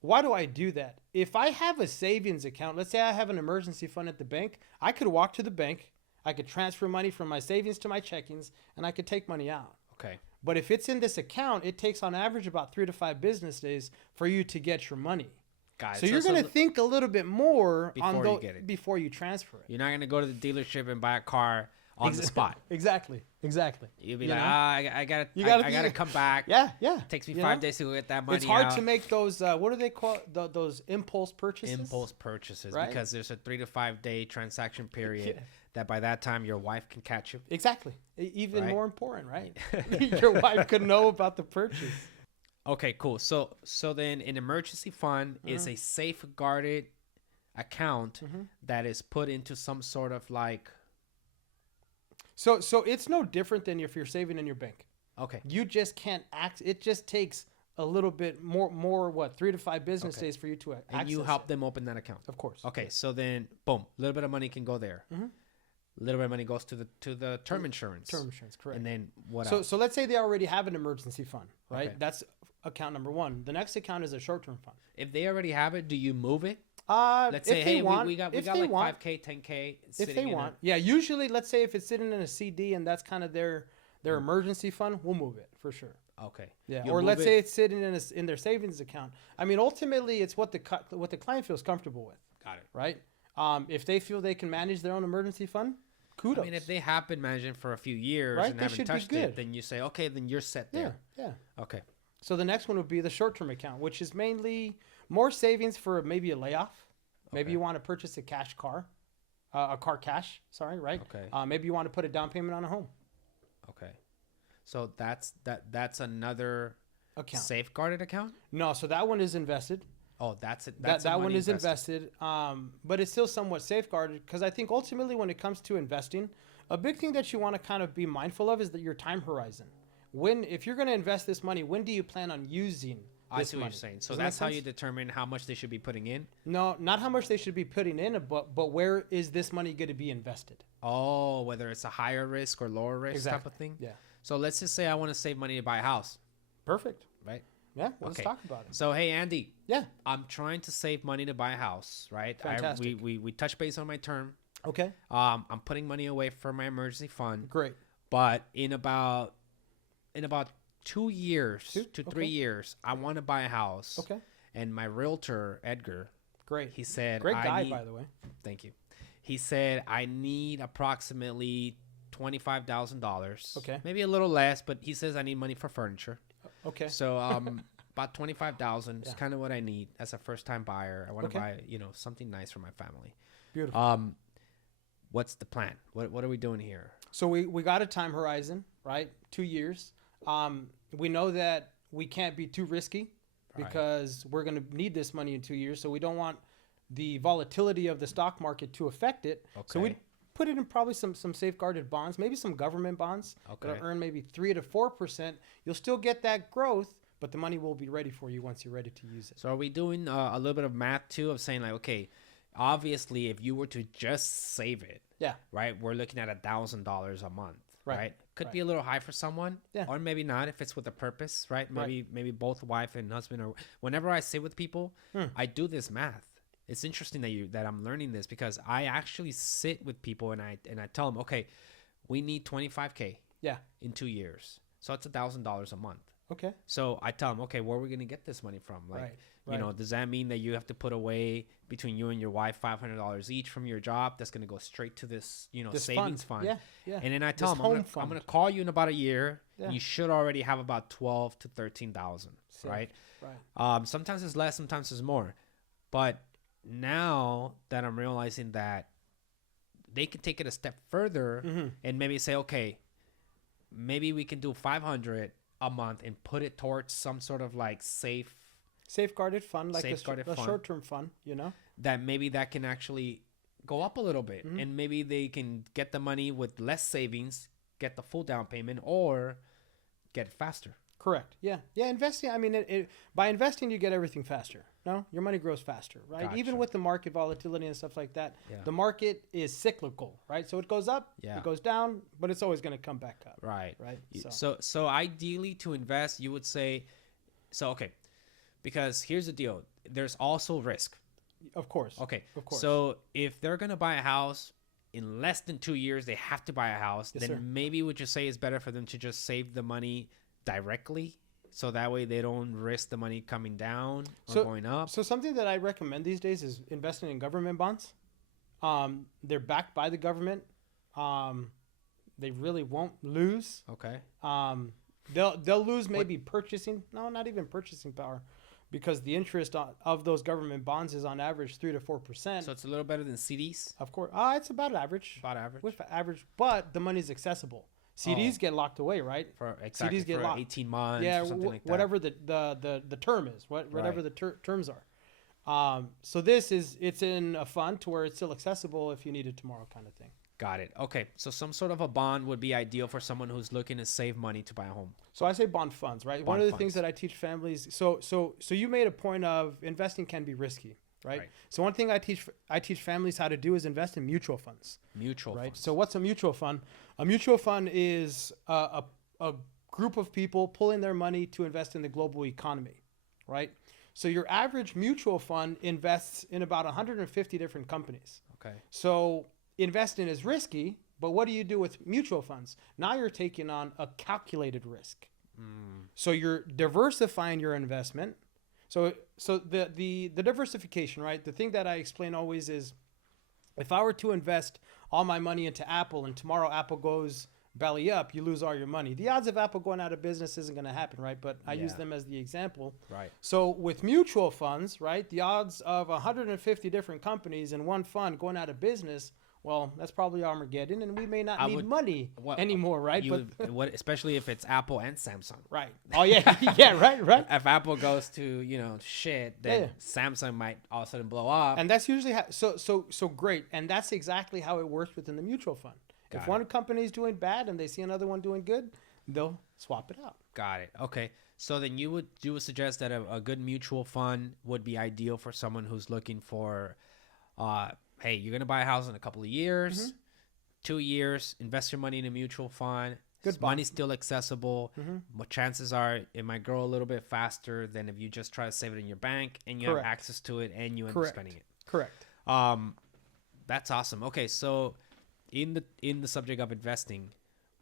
Why do I do that? If I have a savings account, let's say I have an emergency fund at the bank, I could walk to the bank, I could transfer money from my savings to my checkings, and I could take money out. Okay. But if it's in this account, it takes on average about 3 to 5 business days for you to get your money. So you're going to think a little bit more before you transfer it. You're not going to go to the dealership and buy a car on the spot. Exactly. You'll be like, I got to come back. Yeah. It takes me 5 days to go get that money. It's hard to make those, what do they call those impulse purchases? Impulse purchases, right? Because there's a 3 to 5 day transaction period that by that time your wife can catch you. Exactly. Even more important, right? Your wife could know about the purchase. Okay, cool. So then an emergency fund is a safeguarded account that is put into some sort of like. So it's no different than if you're saving in your bank. Okay. You just can't it just takes a little bit more 3 to 5 business days for you to access. And you help them open that account. Of course. Okay, so then boom, a little bit of money can go there. A little bit of money goes to the term insurance. Term insurance, correct. And then what else? So let's say they already have an emergency fund, right? Okay. That's account number 1. The next account is a short-term fund. If they already have it, do you move it? Let's say, hey, we got like 5K, 10K. If they want. Yeah, usually, let's say if it's sitting in a CD and that's kind of their emergency fund, we'll move it for sure. Okay. Yeah. Or let's say it's sitting in their savings account. I mean, ultimately, it's what the client feels comfortable with. Got it. Right? If they feel they can manage their own emergency fund, kudos. I mean, if they have been managing for a few years and haven't touched it, then you say, okay, then you're set there. Yeah. Okay. So the next one would be the short-term account, which is mainly more savings for maybe a layoff. Maybe you want to purchase a car cash. Sorry, right? Okay. Maybe you want to put a down payment on a home. Okay. So that's another account. Safeguarded account? No, so that one is invested. Oh, that's it. That one is invested. But it's still somewhat safeguarded because I think ultimately when it comes to investing, a big thing that you want to kind of be mindful of is that your time horizon. If you're going to invest this money, when do you plan on using I see what you're saying. So that's how you determine how much they should be putting in? No, not how much they should be putting in, but where is this money going to be invested? Oh, whether it's a higher risk or lower risk type of thing? Yeah. So let's just say I want to save money to buy a house. Perfect. Right? Yeah, let's talk about it. So, hey, Andy. Yeah. I'm trying to save money to buy a house, right? Fantastic. We touch base on my term. Okay. I'm putting money away for my emergency fund. Great. But in about 2 years to 3 years, I want to buy a house. Okay. And my realtor, Edgar. Great. He said, great guy, by the way. Thank you. He said, I need approximately $25,000. Okay. Maybe a little less, but he says I need money for furniture. Okay. So about $25,000 is kind of what I need as a first-time buyer. I want to buy, something nice for my family. Beautiful. What's the plan? What are we doing here? So we got a time horizon, right? 2 years. We know that we can't be too risky because we're going to need this money in 2 years. So we don't want the volatility of the stock market to affect it. Okay. So we put it in probably some safeguarded bonds, maybe some government bonds that'll earn maybe 3 to 4%. You'll still get that growth, but the money will be ready for you once you're ready to use it. So are we doing a little bit of math too of saying like, okay, obviously if you were to just save it, right, we're looking at $1,000 a month, right? Could be a little high for someone, or maybe not if it's with a purpose, right? Maybe both wife and husband, or whenever I sit with people, I do this math. It's interesting that I'm learning this because I actually sit with people and I tell them, okay, we need 25K in 2 years. So it's $1,000 a month. Okay. So I tell them, okay, where are we going to get this money from? Like, does that mean that you have to put away between you and your wife $500 each from your job? That's going to go straight to this, this savings fund. Yeah. And then I tell them, I'm going to call you in about a year. And you should already have about 12 to 13,000, right? Right. Sometimes it's less, sometimes it's more. But now that I'm realizing that they can take it a step further and maybe say, okay, maybe we can do 500 a month and put it towards some sort of like safeguarded fund, like a fund, short-term fund, that maybe that can actually go up a little bit and maybe they can get the money with less savings, get the full down payment, or get it faster. Correct. Yeah. Investing. I mean, by investing, you get everything faster. No, your money grows faster, right? Gotcha. Even with the market volatility and stuff like that, the market is cyclical, right? So it goes up, it goes down, but it's always going to come back up. Right. Right. So ideally to invest, you would say, okay, because here's the deal. There's also risk. Of course. Okay. Of course. So if they're going to buy a house in less than 2 years, they have to buy a house. Yes, then sir. Maybe would you say it's better for them to just save the money directly? So that way they don't risk the money coming down or going up. So something that I recommend these days is investing in government bonds. They're backed by the government. They really won't lose. Okay. They'll lose maybe not even purchasing power, because the interest of those government bonds is on average 3 to 4%. So it's a little better than CDs? Of course. It's about average. About average. With average, but the money's accessible. CDs get locked away, right? CDs get locked 18 months or something like that. Whatever the term is, whatever the terms are. So it's in a fund to where it's still accessible if you need it tomorrow, kind of thing. Got it. Okay, so some sort of a bond would be ideal for someone who's looking to save money to buy a home. So I say bond funds, right? One of the things that I teach families. So you made a point of investing can be risky. Right. So one thing I teach families how to do is invest in mutual funds. Mutual funds. So what's a mutual fund? A mutual fund is a group of people pulling their money to invest in the global economy, right? So your average mutual fund invests in about 150 different companies. Okay. So investing is risky, but what do you do with mutual funds? Now you're taking on a calculated risk. So you're diversifying your investment. So the diversification, right? The thing that I explain always is, if I were to invest all my money into Apple and tomorrow Apple goes belly up, you lose all your money. The odds of Apple going out of business isn't going to happen, right? But I use them as the example. Right. So with mutual funds, right, the odds of 150 different companies in one fund going out of business, well, that's probably Armageddon, and we may not need money anymore, right? Especially if it's Apple and Samsung. Right. Oh, yeah. Yeah, right. If Apple goes to, shit, then Samsung might all of a sudden blow up. And that's usually so great. And that's exactly how it works within the mutual fund. If one company is doing bad and they see another one doing good, they'll swap it out. Got it. Okay. So then you would suggest that a good mutual fund would be ideal for someone who's looking for, hey, you're going to buy a house in a couple of years, 2 years, invest your money in a mutual fund. Money's still accessible. But chances are it might grow a little bit faster than if you just try to save it in your bank and you have access to it and you end up spending it. Correct. That's awesome. Okay, so in the subject of investing,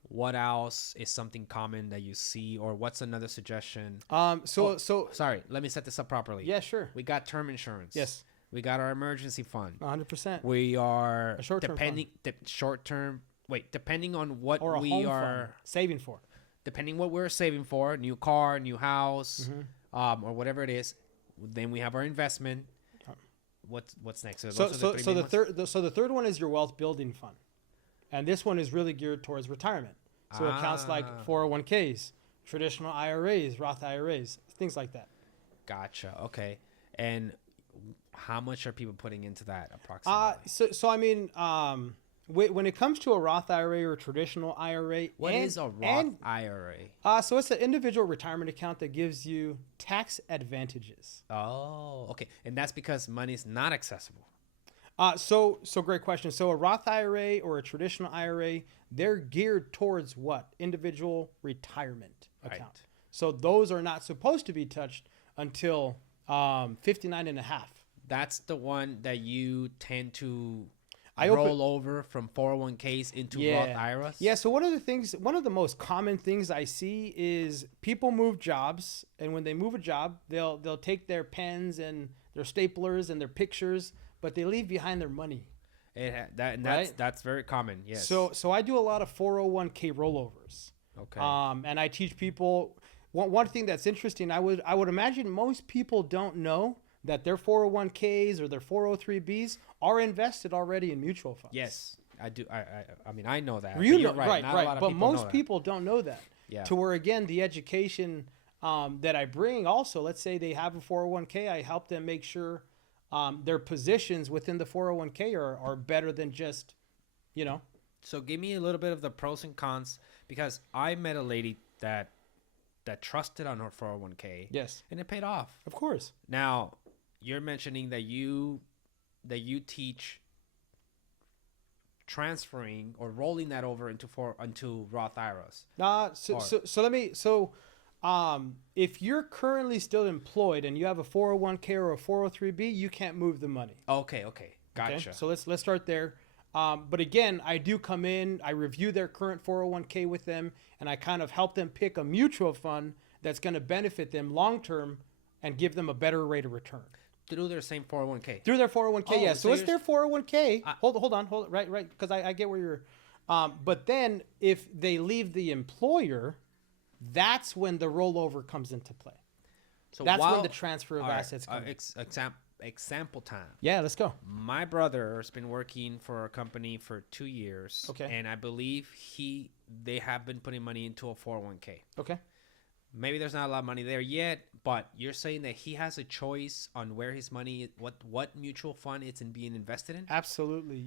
what else is something common that you see, or what's another suggestion? Sorry, let me set this up properly. Yeah, sure. We got term insurance. Yes. We got our emergency fund. 100%. We are depending on what or we are saving for. Depending what we're saving for, new car, new house, or whatever it is. Then we have our investment. What's next? So the third one is your wealth building fund, and this one is really geared towards retirement. So accounts like 401ks, traditional IRAs, Roth IRAs, things like that. Gotcha. Okay. And how much are people putting into that approximately? So I mean, when it comes to a Roth IRA or a traditional IRA, what is a Roth IRA? So it's an individual retirement account that gives you tax advantages. Oh, okay. And that's because money's not accessible. So great question. So a Roth IRA or a traditional IRA, they're geared towards what? Individual retirement account. Right. So those are not supposed to be touched until 59 and a half. That's the one that you tend to roll over from 401ks into Roth IRAs? Yeah, so one of the most common things I see is people move jobs, and when they move a job, they'll take their pens and their staplers and their pictures, but they leave behind their money. That's very common, yes. So I do a lot of 401k rollovers. Okay. And I teach people one thing that's interesting, I would imagine most people don't know that their 401ks or their 403bs are invested already in mutual funds. Yes, I do. I mean, I know that. You know, right. But most people don't know that. Yeah. To where, again, the education that I bring also, let's say they have a 401k, I help them make sure their positions within the 401k are better than just, So give me a little bit of the pros and cons, because I met a lady that trusted on her 401k. Yes. And it paid off. Of course. Now, you're mentioning that you teach transferring or rolling that over into Roth IRAs. If you're currently still employed and you have a 401k or a 403b, you can't move the money. Okay, gotcha. Okay? So let's start there. But again, I do come in, I review their current 401k with them, and I kind of help them pick a mutual fund that's going to benefit them long term and give them a better rate of return. Through their same 401k. Through their 401k, yeah. So it's their 401k. Hold on, right, because I get where you're. But then if they leave the employer, that's when the rollover comes into play. So that's when the transfer of assets comes. Example time. Yeah, let's go. My brother has been working for a company for 2 years. Okay. And I believe they have been putting money into a 401k. Okay. Maybe there's not a lot of money there yet, but you're saying that he has a choice on where his money, what mutual fund it's being invested in? Absolutely.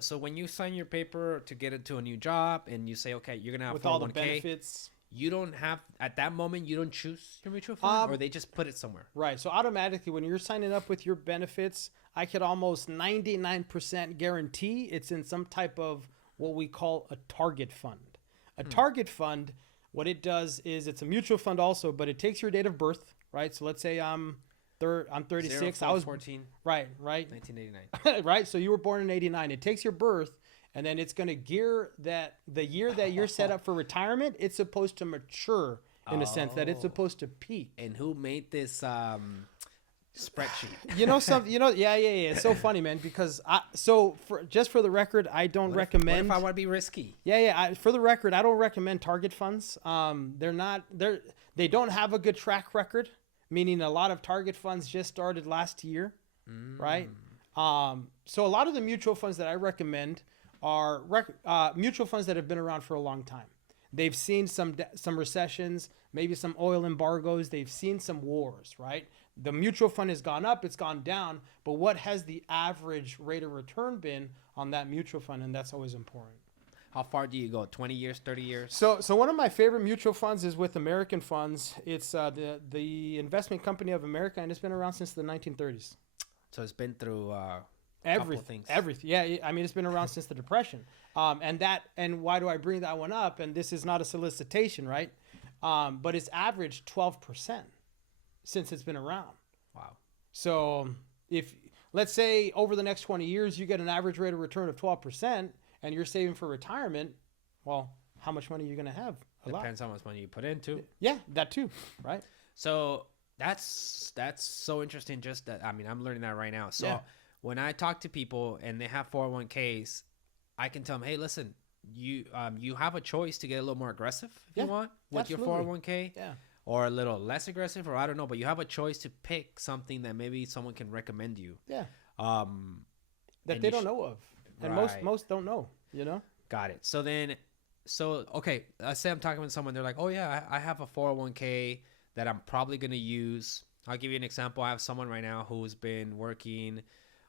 So when you sign your paper to get into a new job and you say, okay, you're going to have with 401k, all the benefits, you don't have, at that moment, you don't choose your mutual fund, or they just put it somewhere? Right. So automatically, when you're signing up with your benefits, I could almost 99% guarantee it's in some type of what we call a target fund. A target fund, what it does is it's a mutual fund also, but it takes your date of birth, right? So let's say I'm 36. 0, I was 14. Right. 1989. Right. So you were born in 89. It takes your birth, and then it's going to gear that the year that you're set up for retirement, it's supposed to mature in a sense that it's supposed to peak. And who made this spreadsheet? Yeah. It's so funny, man, because for the record, I don't recommend. What if I want to be risky? Yeah. For the record, I don't recommend target funds. They don't have a good track record, meaning a lot of target funds just started last year, right? So a lot of the mutual funds that I recommend are mutual funds that have been around for a long time. They've seen some recessions, maybe some oil embargoes. They've seen some wars, right? The mutual fund has gone up, it's gone down, but what has the average rate of return been on that mutual fund? And that's always important. How far do you go? 20 years, 30 years? So one of my favorite mutual funds is with American Funds. It's the Investment Company of America, and it's been around since the 1930s. So it's been through everything. Yeah, I mean, it's been around since the Depression. And why do I bring that one up? And this is not a solicitation, right? But it's averaged 12% since it's been around. Wow. So if, let's say, over the next 20 years, you get an average rate of return of 12%, and you're saving for retirement, well, how much money are you going to have? Depends how much money you put into. Yeah, that too, right? So that's so interesting. Just that, I mean, I'm learning that right now. So when I talk to people and they have 401ks, I can tell them, hey, listen, you have a choice to get a little more aggressive if you want with your 401k, or a little less aggressive, or I don't know, but you have a choice to pick something that maybe someone can recommend you. Yeah. That they don't know of. And most don't know, Got it. So okay, let's say I'm talking with someone. They're like, oh yeah, I have a 401k that I'm probably going to use. I'll give you an example. I have someone right now who's been working,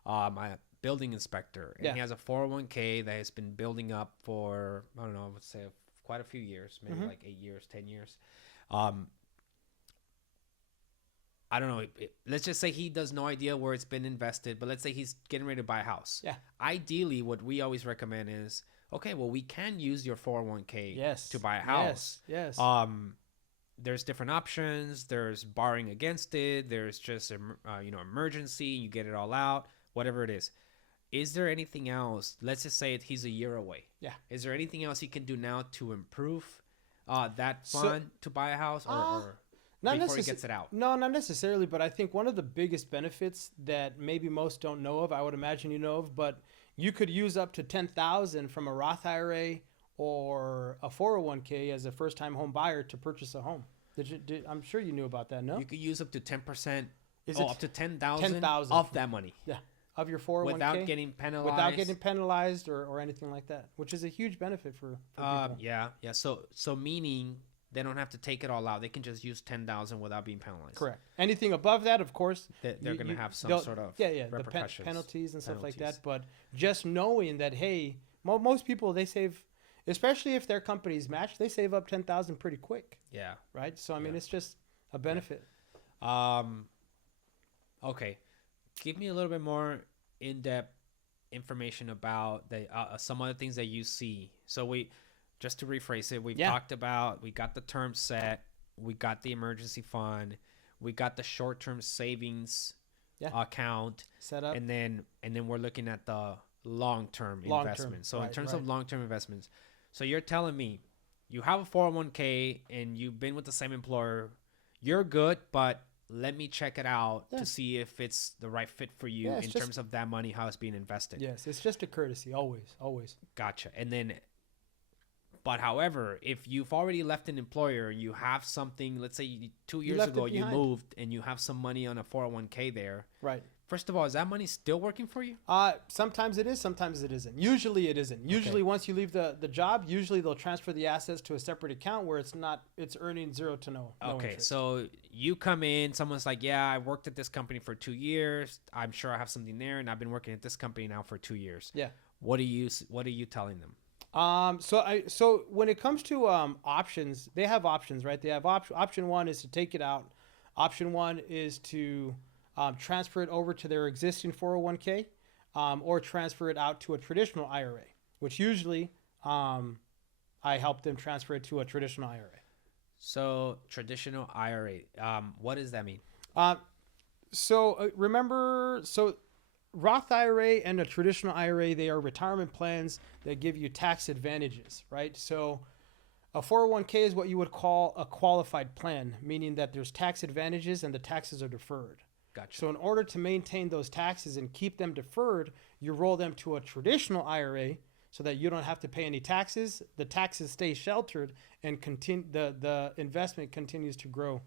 my building inspector, and he has a 401k that has been building up for, I don't know, I would say quite a few years, maybe like 8 years, 10 years. I don't know. Let's just say he does no idea where it's been invested, but let's say he's getting ready to buy a house. Yeah. Ideally, what we always recommend is, okay, well, we can use your 401k to buy a house. Yes. There's different options. There's borrowing against it. There's just emergency. You get it all out, whatever it is. Is there anything else? Let's just say he's a year away. Yeah. Is there anything else he can do now to improve that fund to buy a house, or before he gets it out? No, not necessarily. But I think one of the biggest benefits that maybe most don't know of, I would imagine you know of, but you could use up to $10,000 from a Roth IRA or a 401k as a first-time home buyer to purchase a home. I'm sure you knew about that, no? You could use up to 10%. Up to $10,000 $10,000 of that money. Yeah, of your 401k. Without getting penalized. Without getting penalized or anything like that, which is a huge benefit for people. Yeah. So meaning they don't have to take it all out. They can just use $10,000 without being penalized. Correct. Anything above that, of course, they're going to have some sort of repercussions. The penalties and stuff like that. But just knowing that, hey, most people, they save, especially if their companies match, they save up $10,000 pretty quick. Yeah. Right. So I mean, it's just a benefit. Okay. Give me a little bit more in-depth information about some other things that you see. So just to rephrase it, we've talked about, we got the term set, we got the emergency fund, we got the short-term savings account set up, and then we're looking at the long-term investment. So in terms of long-term investments, so you're telling me you have a 401k and you've been with the same employer, you're good, but let me check it out to see if it's the right fit for you in terms of that money, how it's being invested. Yes, it's just a courtesy, always. Gotcha. And then, but however, if you've already left an employer, you have something, let's say 2 years ago you moved and you have some money on a 401k there. Right. First of all, is that money still working for you? Sometimes it is, sometimes it isn't. Usually it isn't. Usually once you leave the job, usually they'll transfer the assets to a separate account where it's earning zero to no interest. So you come in, someone's like, yeah, I worked at this company for 2 years. I'm sure I have something there, and I've been working at this company now for 2 years. Yeah. What are you telling them? So when it comes to options, they have options, right? They have option one is to take it out. Option one is to transfer it over to their existing 401k, or transfer it out to a traditional IRA, which usually I help them transfer it to a traditional IRA. So traditional IRA, what does that mean? Remember, Roth IRA and a traditional IRA, they are retirement plans that give you tax advantages, right? So a 401k is what you would call a qualified plan, meaning that there's tax advantages and the taxes are deferred. Gotcha. So in order to maintain those taxes and keep them deferred, you roll them to a traditional IRA so that you don't have to pay any taxes. The taxes stay sheltered and the investment continues to grow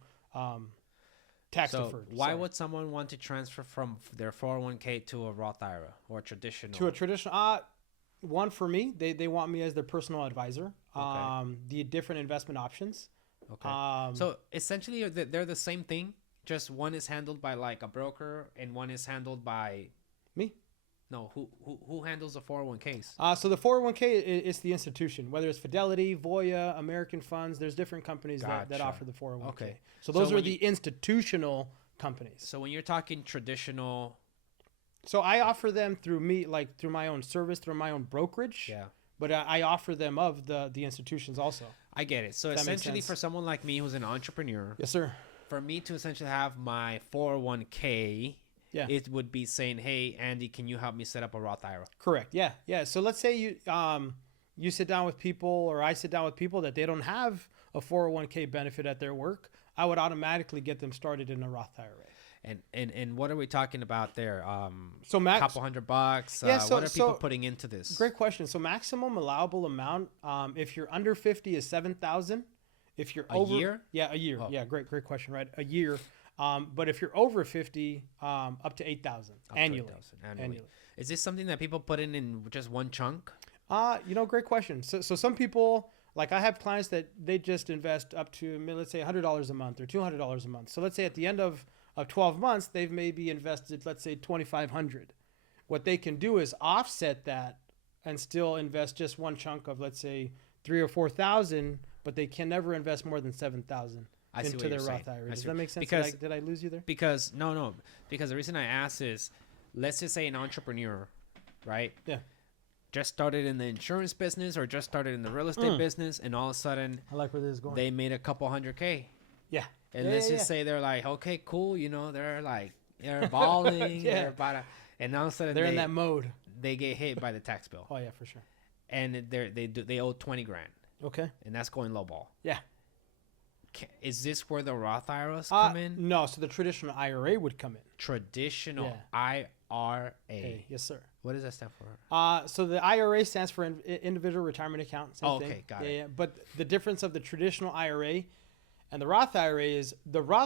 tax deferred. Why would someone want to transfer from their 401k to a Roth IRA or a traditional? To a traditional, one for me, they want me as their personal advisor. Okay. The different investment options. Okay. So essentially, they're the same thing. Just one is handled by like a broker, and one is handled by me. No, who handles the 401ks? So the 401k is the institution, whether it's Fidelity, Voya, American Funds. There's different companies that offer the 401k. Okay. So those are the institutional companies. So when you're talking traditional, so I offer them through my own service, through my own brokerage. Yeah. But I offer them of the institutions also. I get it. So essentially, for someone like me who's an entrepreneur, yes, sir. For me to essentially have my 401k. Yeah. It would be saying, "Hey, Andy, can you help me set up a Roth IRA?" Correct. Yeah. Yeah. So let's say you sit down with people, or I sit down with people that they don't have a 401k benefit at their work. I would automatically get them started in a Roth IRA. And what are we talking about there? So a couple $100. Yeah. What are people putting into this? Great question. So maximum allowable amount, if you're under 50, is $7,000. If you're over, year? Yeah, a year. Oh. Yeah. Great question. Right. A year. But if you're over 50, up to 8,000 annually. Annually. Is this something that people put in just one chunk? Great question. So some people, like I have clients that they just invest up to, let's say $100 a month or $200 a month. So let's say at the end of 12 months, they've maybe invested, let's say $2,500. What they can do is offset that and still invest just one chunk of, let's say, 3,000 or 4,000, but they can never invest more than 7,000. Into their Roth IRA. Does that make sense? Because, did I lose you there? Because no. Because the reason I asked is, let's just say an entrepreneur, right? Yeah. Just started in the insurance business or just started in the real estate business, and all of a sudden, I like where this is going. They made a couple $100K. Yeah. And let's just say they're like, okay, cool, they're balling, yeah. And all of a sudden they're in that mode. They get hit by the tax bill. Oh yeah, for sure. And they owe $20,000. Okay. And that's going lowball. Yeah. Is this where the Roth IRAs come in? No, so the traditional IRA would come in. Traditional IRA. Yes, sir. What does that stand for? So the IRA stands for individual retirement account. Same thing. Okay, got it. Yeah, but the difference of the traditional IRA and the Roth IRA is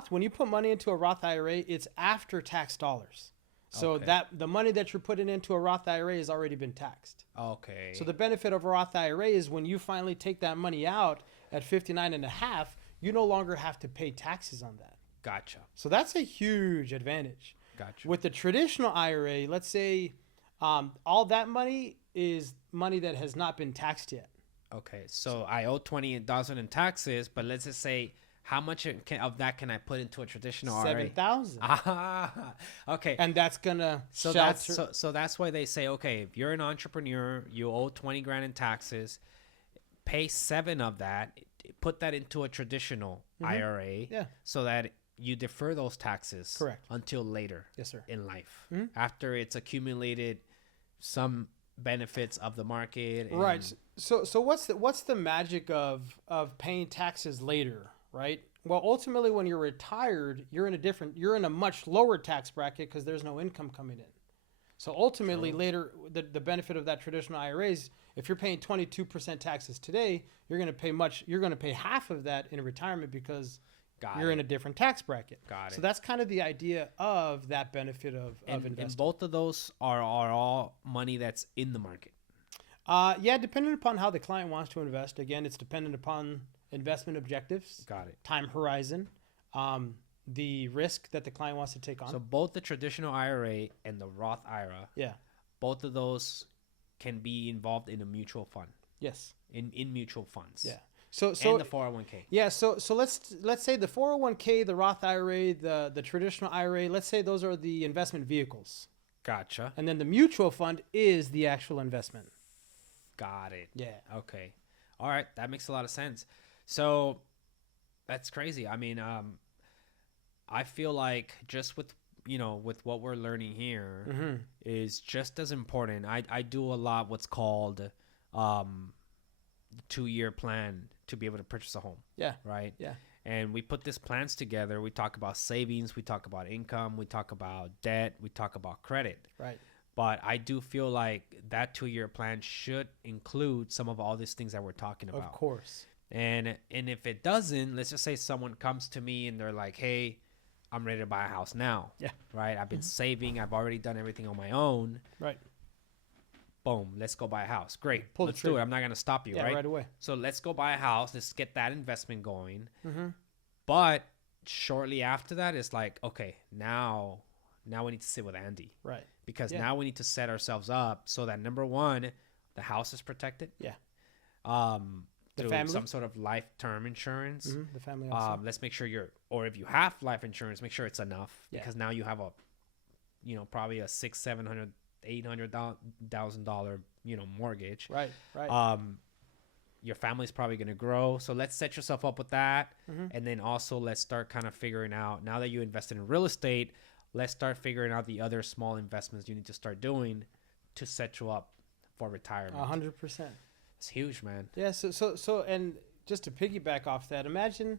when you put money into a Roth IRA, it's after tax dollars. So that the money that you're putting into a Roth IRA has already been taxed. Okay. So the benefit of a Roth IRA is when you finally take that money out at 59 and a half, you no longer have to pay taxes on that. Gotcha. So that's a huge advantage. Gotcha. With the traditional IRA, let's say all that money is money that has not been taxed yet. Okay. So I owe $20,000 in taxes, but let's just say, how much of that can I put into a traditional IRA? $7,000. Okay. And that's gonna so that's why they say, okay, if you're an entrepreneur, you owe $20,000 in taxes, pay 7 of that, put that into a traditional IRA, so that you defer those taxes until later in life, after it's accumulated some benefits of the market. Right. So what's the magic of paying taxes later? Right. Well, ultimately, when you're retired, you're in a much lower tax bracket because there's no income coming in. So ultimately, later, the benefit of that traditional IRA is if you're paying 22% taxes today, you're going to pay half of that in retirement because you're in a different tax bracket. Got it. So that's kind of the idea of that benefit of investing. And both of those are all money that's in the market. Yeah, depending upon how the client wants to invest. Again, it's dependent upon investment objectives. Got it. Time horizon, the risk that the client wants to take on. So both the traditional IRA and the Roth IRA, both of those can be involved in a mutual fund. Yes. In mutual funds. Yeah. And the 401k. Yeah. So let's say the 401k, the Roth IRA, the traditional IRA. Let's say those are the investment vehicles. Gotcha. And then the mutual fund is the actual investment. Got it. Yeah. Okay. All right. That makes a lot of sense. So That's crazy. I mean, I feel like just with with what we're learning here is just as important. I do a lot what's called 2-year plan to be able to purchase a home. Yeah. Right. Yeah. And we put these plans together. We talk about savings. We talk about income. We talk about debt. We talk about credit. Right. But I do feel like that 2-year plan should include some of all these things that we're talking about. Of course. And if it doesn't, let's just say someone comes to me and they're like, hey, I'm ready to buy a house now. Yeah. Right. I've been saving. I've already done everything on my own. Right. Boom. Let's go buy a house. Great. Pull let's the trigger. do it. I'm not going to stop you. Yeah, right away. So let's go buy a house. Let's get that investment going. But shortly after that, it's like, okay, now we need to sit with Andy. Right. Because now we need to set ourselves up so that, number one, the house is protected. Yeah. Through some sort of life term insurance. The family also. Let's make sure or if you have life insurance, make sure it's enough. Yeah. Because now you have probably a $600,000, $700,000, $800,000, mortgage. Right. Right. Your family's probably going to grow. So let's set yourself up with that. And then also let's start kind of figuring out, now that you invested in real estate, let's start figuring out the other small investments you need to start doing to set you up for retirement. 100%. It's huge, man. Yeah. So, and just to piggyback off that, imagine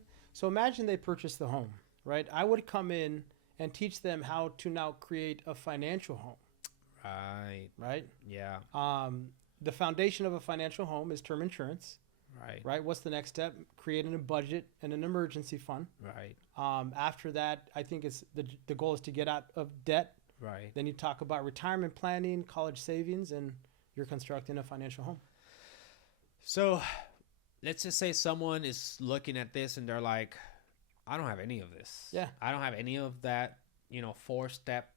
they purchase the home, right? I would come in and teach them how to now create a financial home. Right. Right. Yeah. The foundation of a financial home is term insurance. Right. Right. What's the next step? Creating a budget and an emergency fund. Right. After that, I think it's the goal is to get out of debt. Right. Then you talk about retirement planning, college savings, and you're constructing a financial home. So let's just say someone is looking at this and they're like, I don't have any of this. Yeah. I don't have any of that, 4-step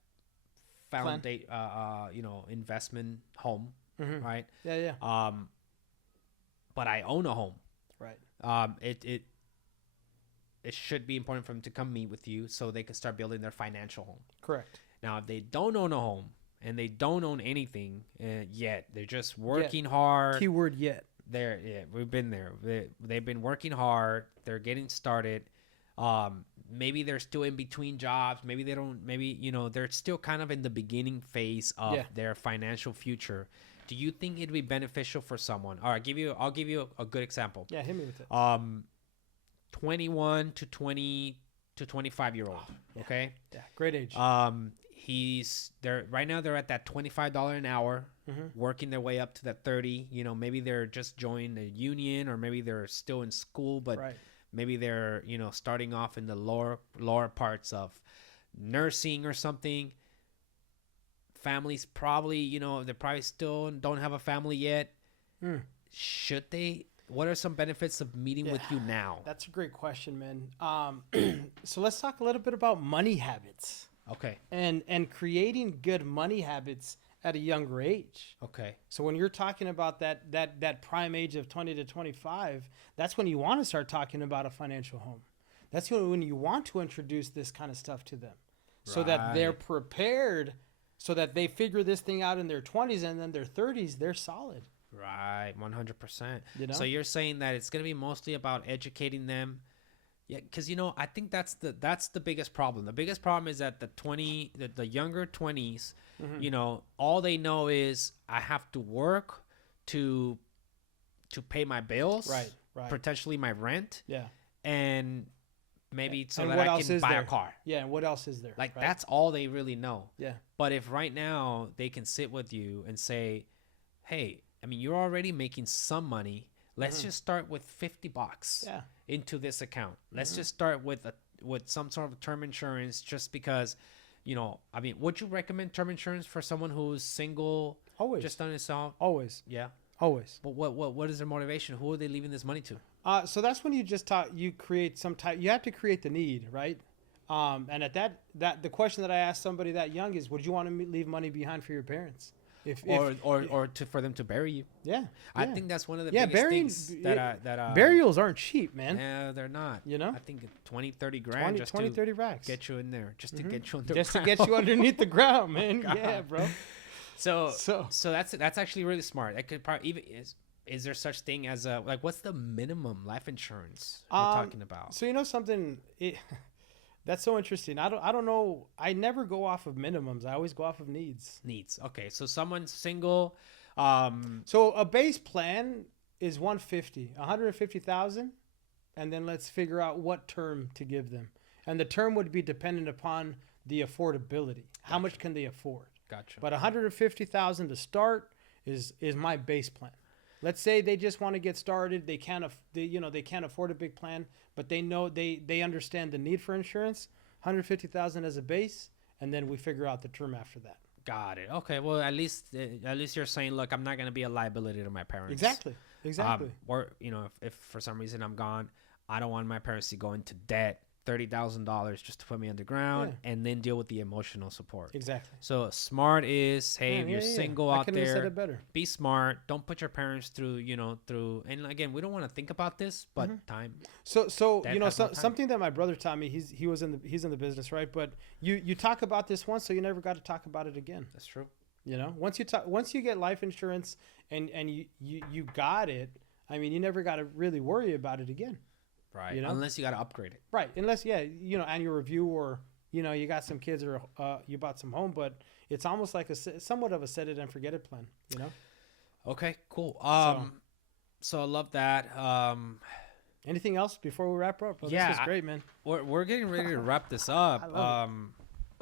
investment home. Right. Yeah. But I own a home. Right. It should be important for them to come meet with you so they can start building their financial home. Correct. Now, if they don't own a home and they don't own anything yet, they're just working hard. Keyword yet. We've been there. They've been working hard. They're getting started. Maybe they're still in between jobs. Maybe they don't. Maybe they're still kind of in the beginning phase of their financial future. Do you think it'd be beneficial for someone? All right, I'll give you a good example. Yeah, hit me with it. 21 to 20 to 25-year-old. Okay. Yeah, great age. He's there right now. They're at that $25 an hour, working their way up to that 30. Maybe they're just joined a union, or maybe they're still in school, but maybe they're starting off in the lower parts of nursing or something. Families probably, they probably still don't have a family yet. Should they? What are some benefits of meeting with you now? That's a great question, man. So let's talk a little bit about money habits. Okay. And creating good money habits at a younger age. Okay. So when you're talking about that prime age of 20 to 25, that's when you want to start talking about a financial home. That's when you want to introduce this kind of stuff to them, so that they're prepared, so that they figure this thing out in their 20s, and then their 30s, they're solid. Right, 100%. So you're saying that it's going to be mostly about educating them. Yeah, because I think that's the biggest problem. The biggest problem is that the younger 20s, all they know is I have to work to pay my bills, right, potentially my rent, and maybe so and that I can buy a car. Yeah, and what else is there? Like that's all they really know. Yeah. But if right now they can sit with you and say, hey, I mean, you're already making some money. Let's just start with $50 into this account. Let's just start with some sort of term insurance, just because, I mean, would you recommend term insurance for someone who's single? Always. Just on his own? Always. Yeah. Always. But what is their motivation? Who are they leaving this money to? So that's when you create you have to create the need, right? And at that the question that I asked somebody that young is, would you want to leave money behind for your parents? For them to bury you. Yeah. I think that's one of the biggest things that burials aren't cheap, man. Yeah, they're not. I think 20, 30 grand 30 racks. Get you in there, just to get you to get you underneath the ground, man. Yeah, bro. So that's actually really smart. It could probably is there such thing as a, like, what's the minimum life insurance we're talking about? So, you know something, that's so interesting. I don't know. I never go off of minimums. I always go off of needs. Okay. So someone's single. So a base plan is 150,000. And then let's figure out what term to give them. And the term would be dependent upon the affordability. How much can they afford? Gotcha. But 150,000 to start is my base plan. Let's say they just want to get started. They can't afford a big plan, but they know they understand the need for insurance. 150,000 as a base, and then we figure out the term after that. Got it. Okay. Well, at least you're saying, look, I'm not going to be a liability to my parents. Exactly. Or if for some reason I'm gone, I don't want my parents to go into debt, $30,000 just to put me underground, and then deal with the emotional support. Exactly. So smart is, hey, if you're single out there, said it better. Be smart. Don't put your parents through, and again, we don't want to think about this, but time. So something that my brother taught me, he's in the business, right? But you talk about this once, so you never got to talk about it again. That's true. Once you get life insurance and you got it, I mean, you never got to really worry about it again. Right. Unless you got to upgrade it. Right. Unless, annual review, or, you got some kids, or you bought some home, but it's almost like somewhat of a set it and forget it plan, Okay, cool. So I love that. Anything else before we wrap up? Well, yeah. This was great, man. We're getting ready to wrap this up. I love it.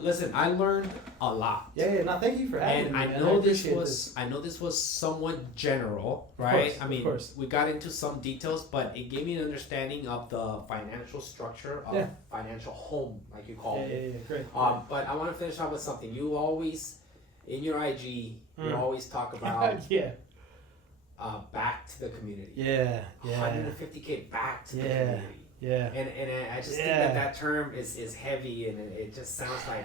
Listen, I learned a lot. Yeah. No, thank you for having me. And I know this was somewhat general, right? Of course. We got into some details, but it gave me an understanding of the financial structure of financial home, like you call it. Yeah, great. But I want to finish off with something. You always, in your IG, you always talk about back to the community. Yeah. $150K back to the community. Yeah. And I just think that term is heavy, and it just sounds like,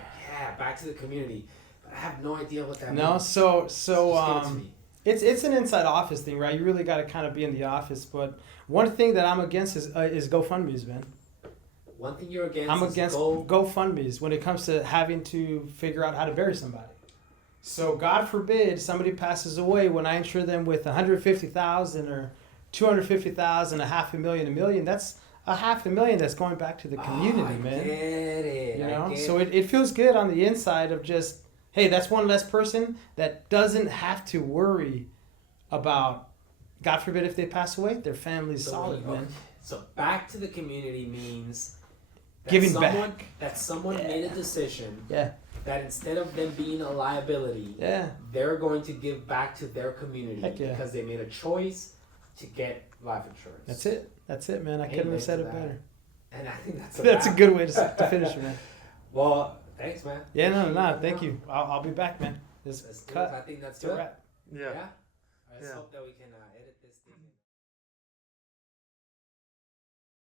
back to the community. But I have no idea what that means. No, so it's an inside office thing, right? You really got to kind of be in the office. But one thing that I'm against is GoFundMe's, man. One thing you're against I'm against GoFundMe's when it comes to having to figure out how to bury somebody. So God forbid somebody passes away, when I insure them with 150,000 or 250,000, $500,000, $1 million, that's $500,000 that's going back to the community, man. I get it. So it feels good on the inside of just, hey, that's one less person that doesn't have to worry about, God forbid, if they pass away, their family's solid, man. So back to the community means that giving back. That someone made a decision. Yeah. That instead of them being a liability, they're going to give back to their community because they made a choice to get life insurance. That's it, man. I couldn't have said it better. And I think that's a good way to finish it, man. Well, thanks, man. Yeah, no, thank you. I'll be back, man. I think that's good. Wrap. Yeah. I just hope that we can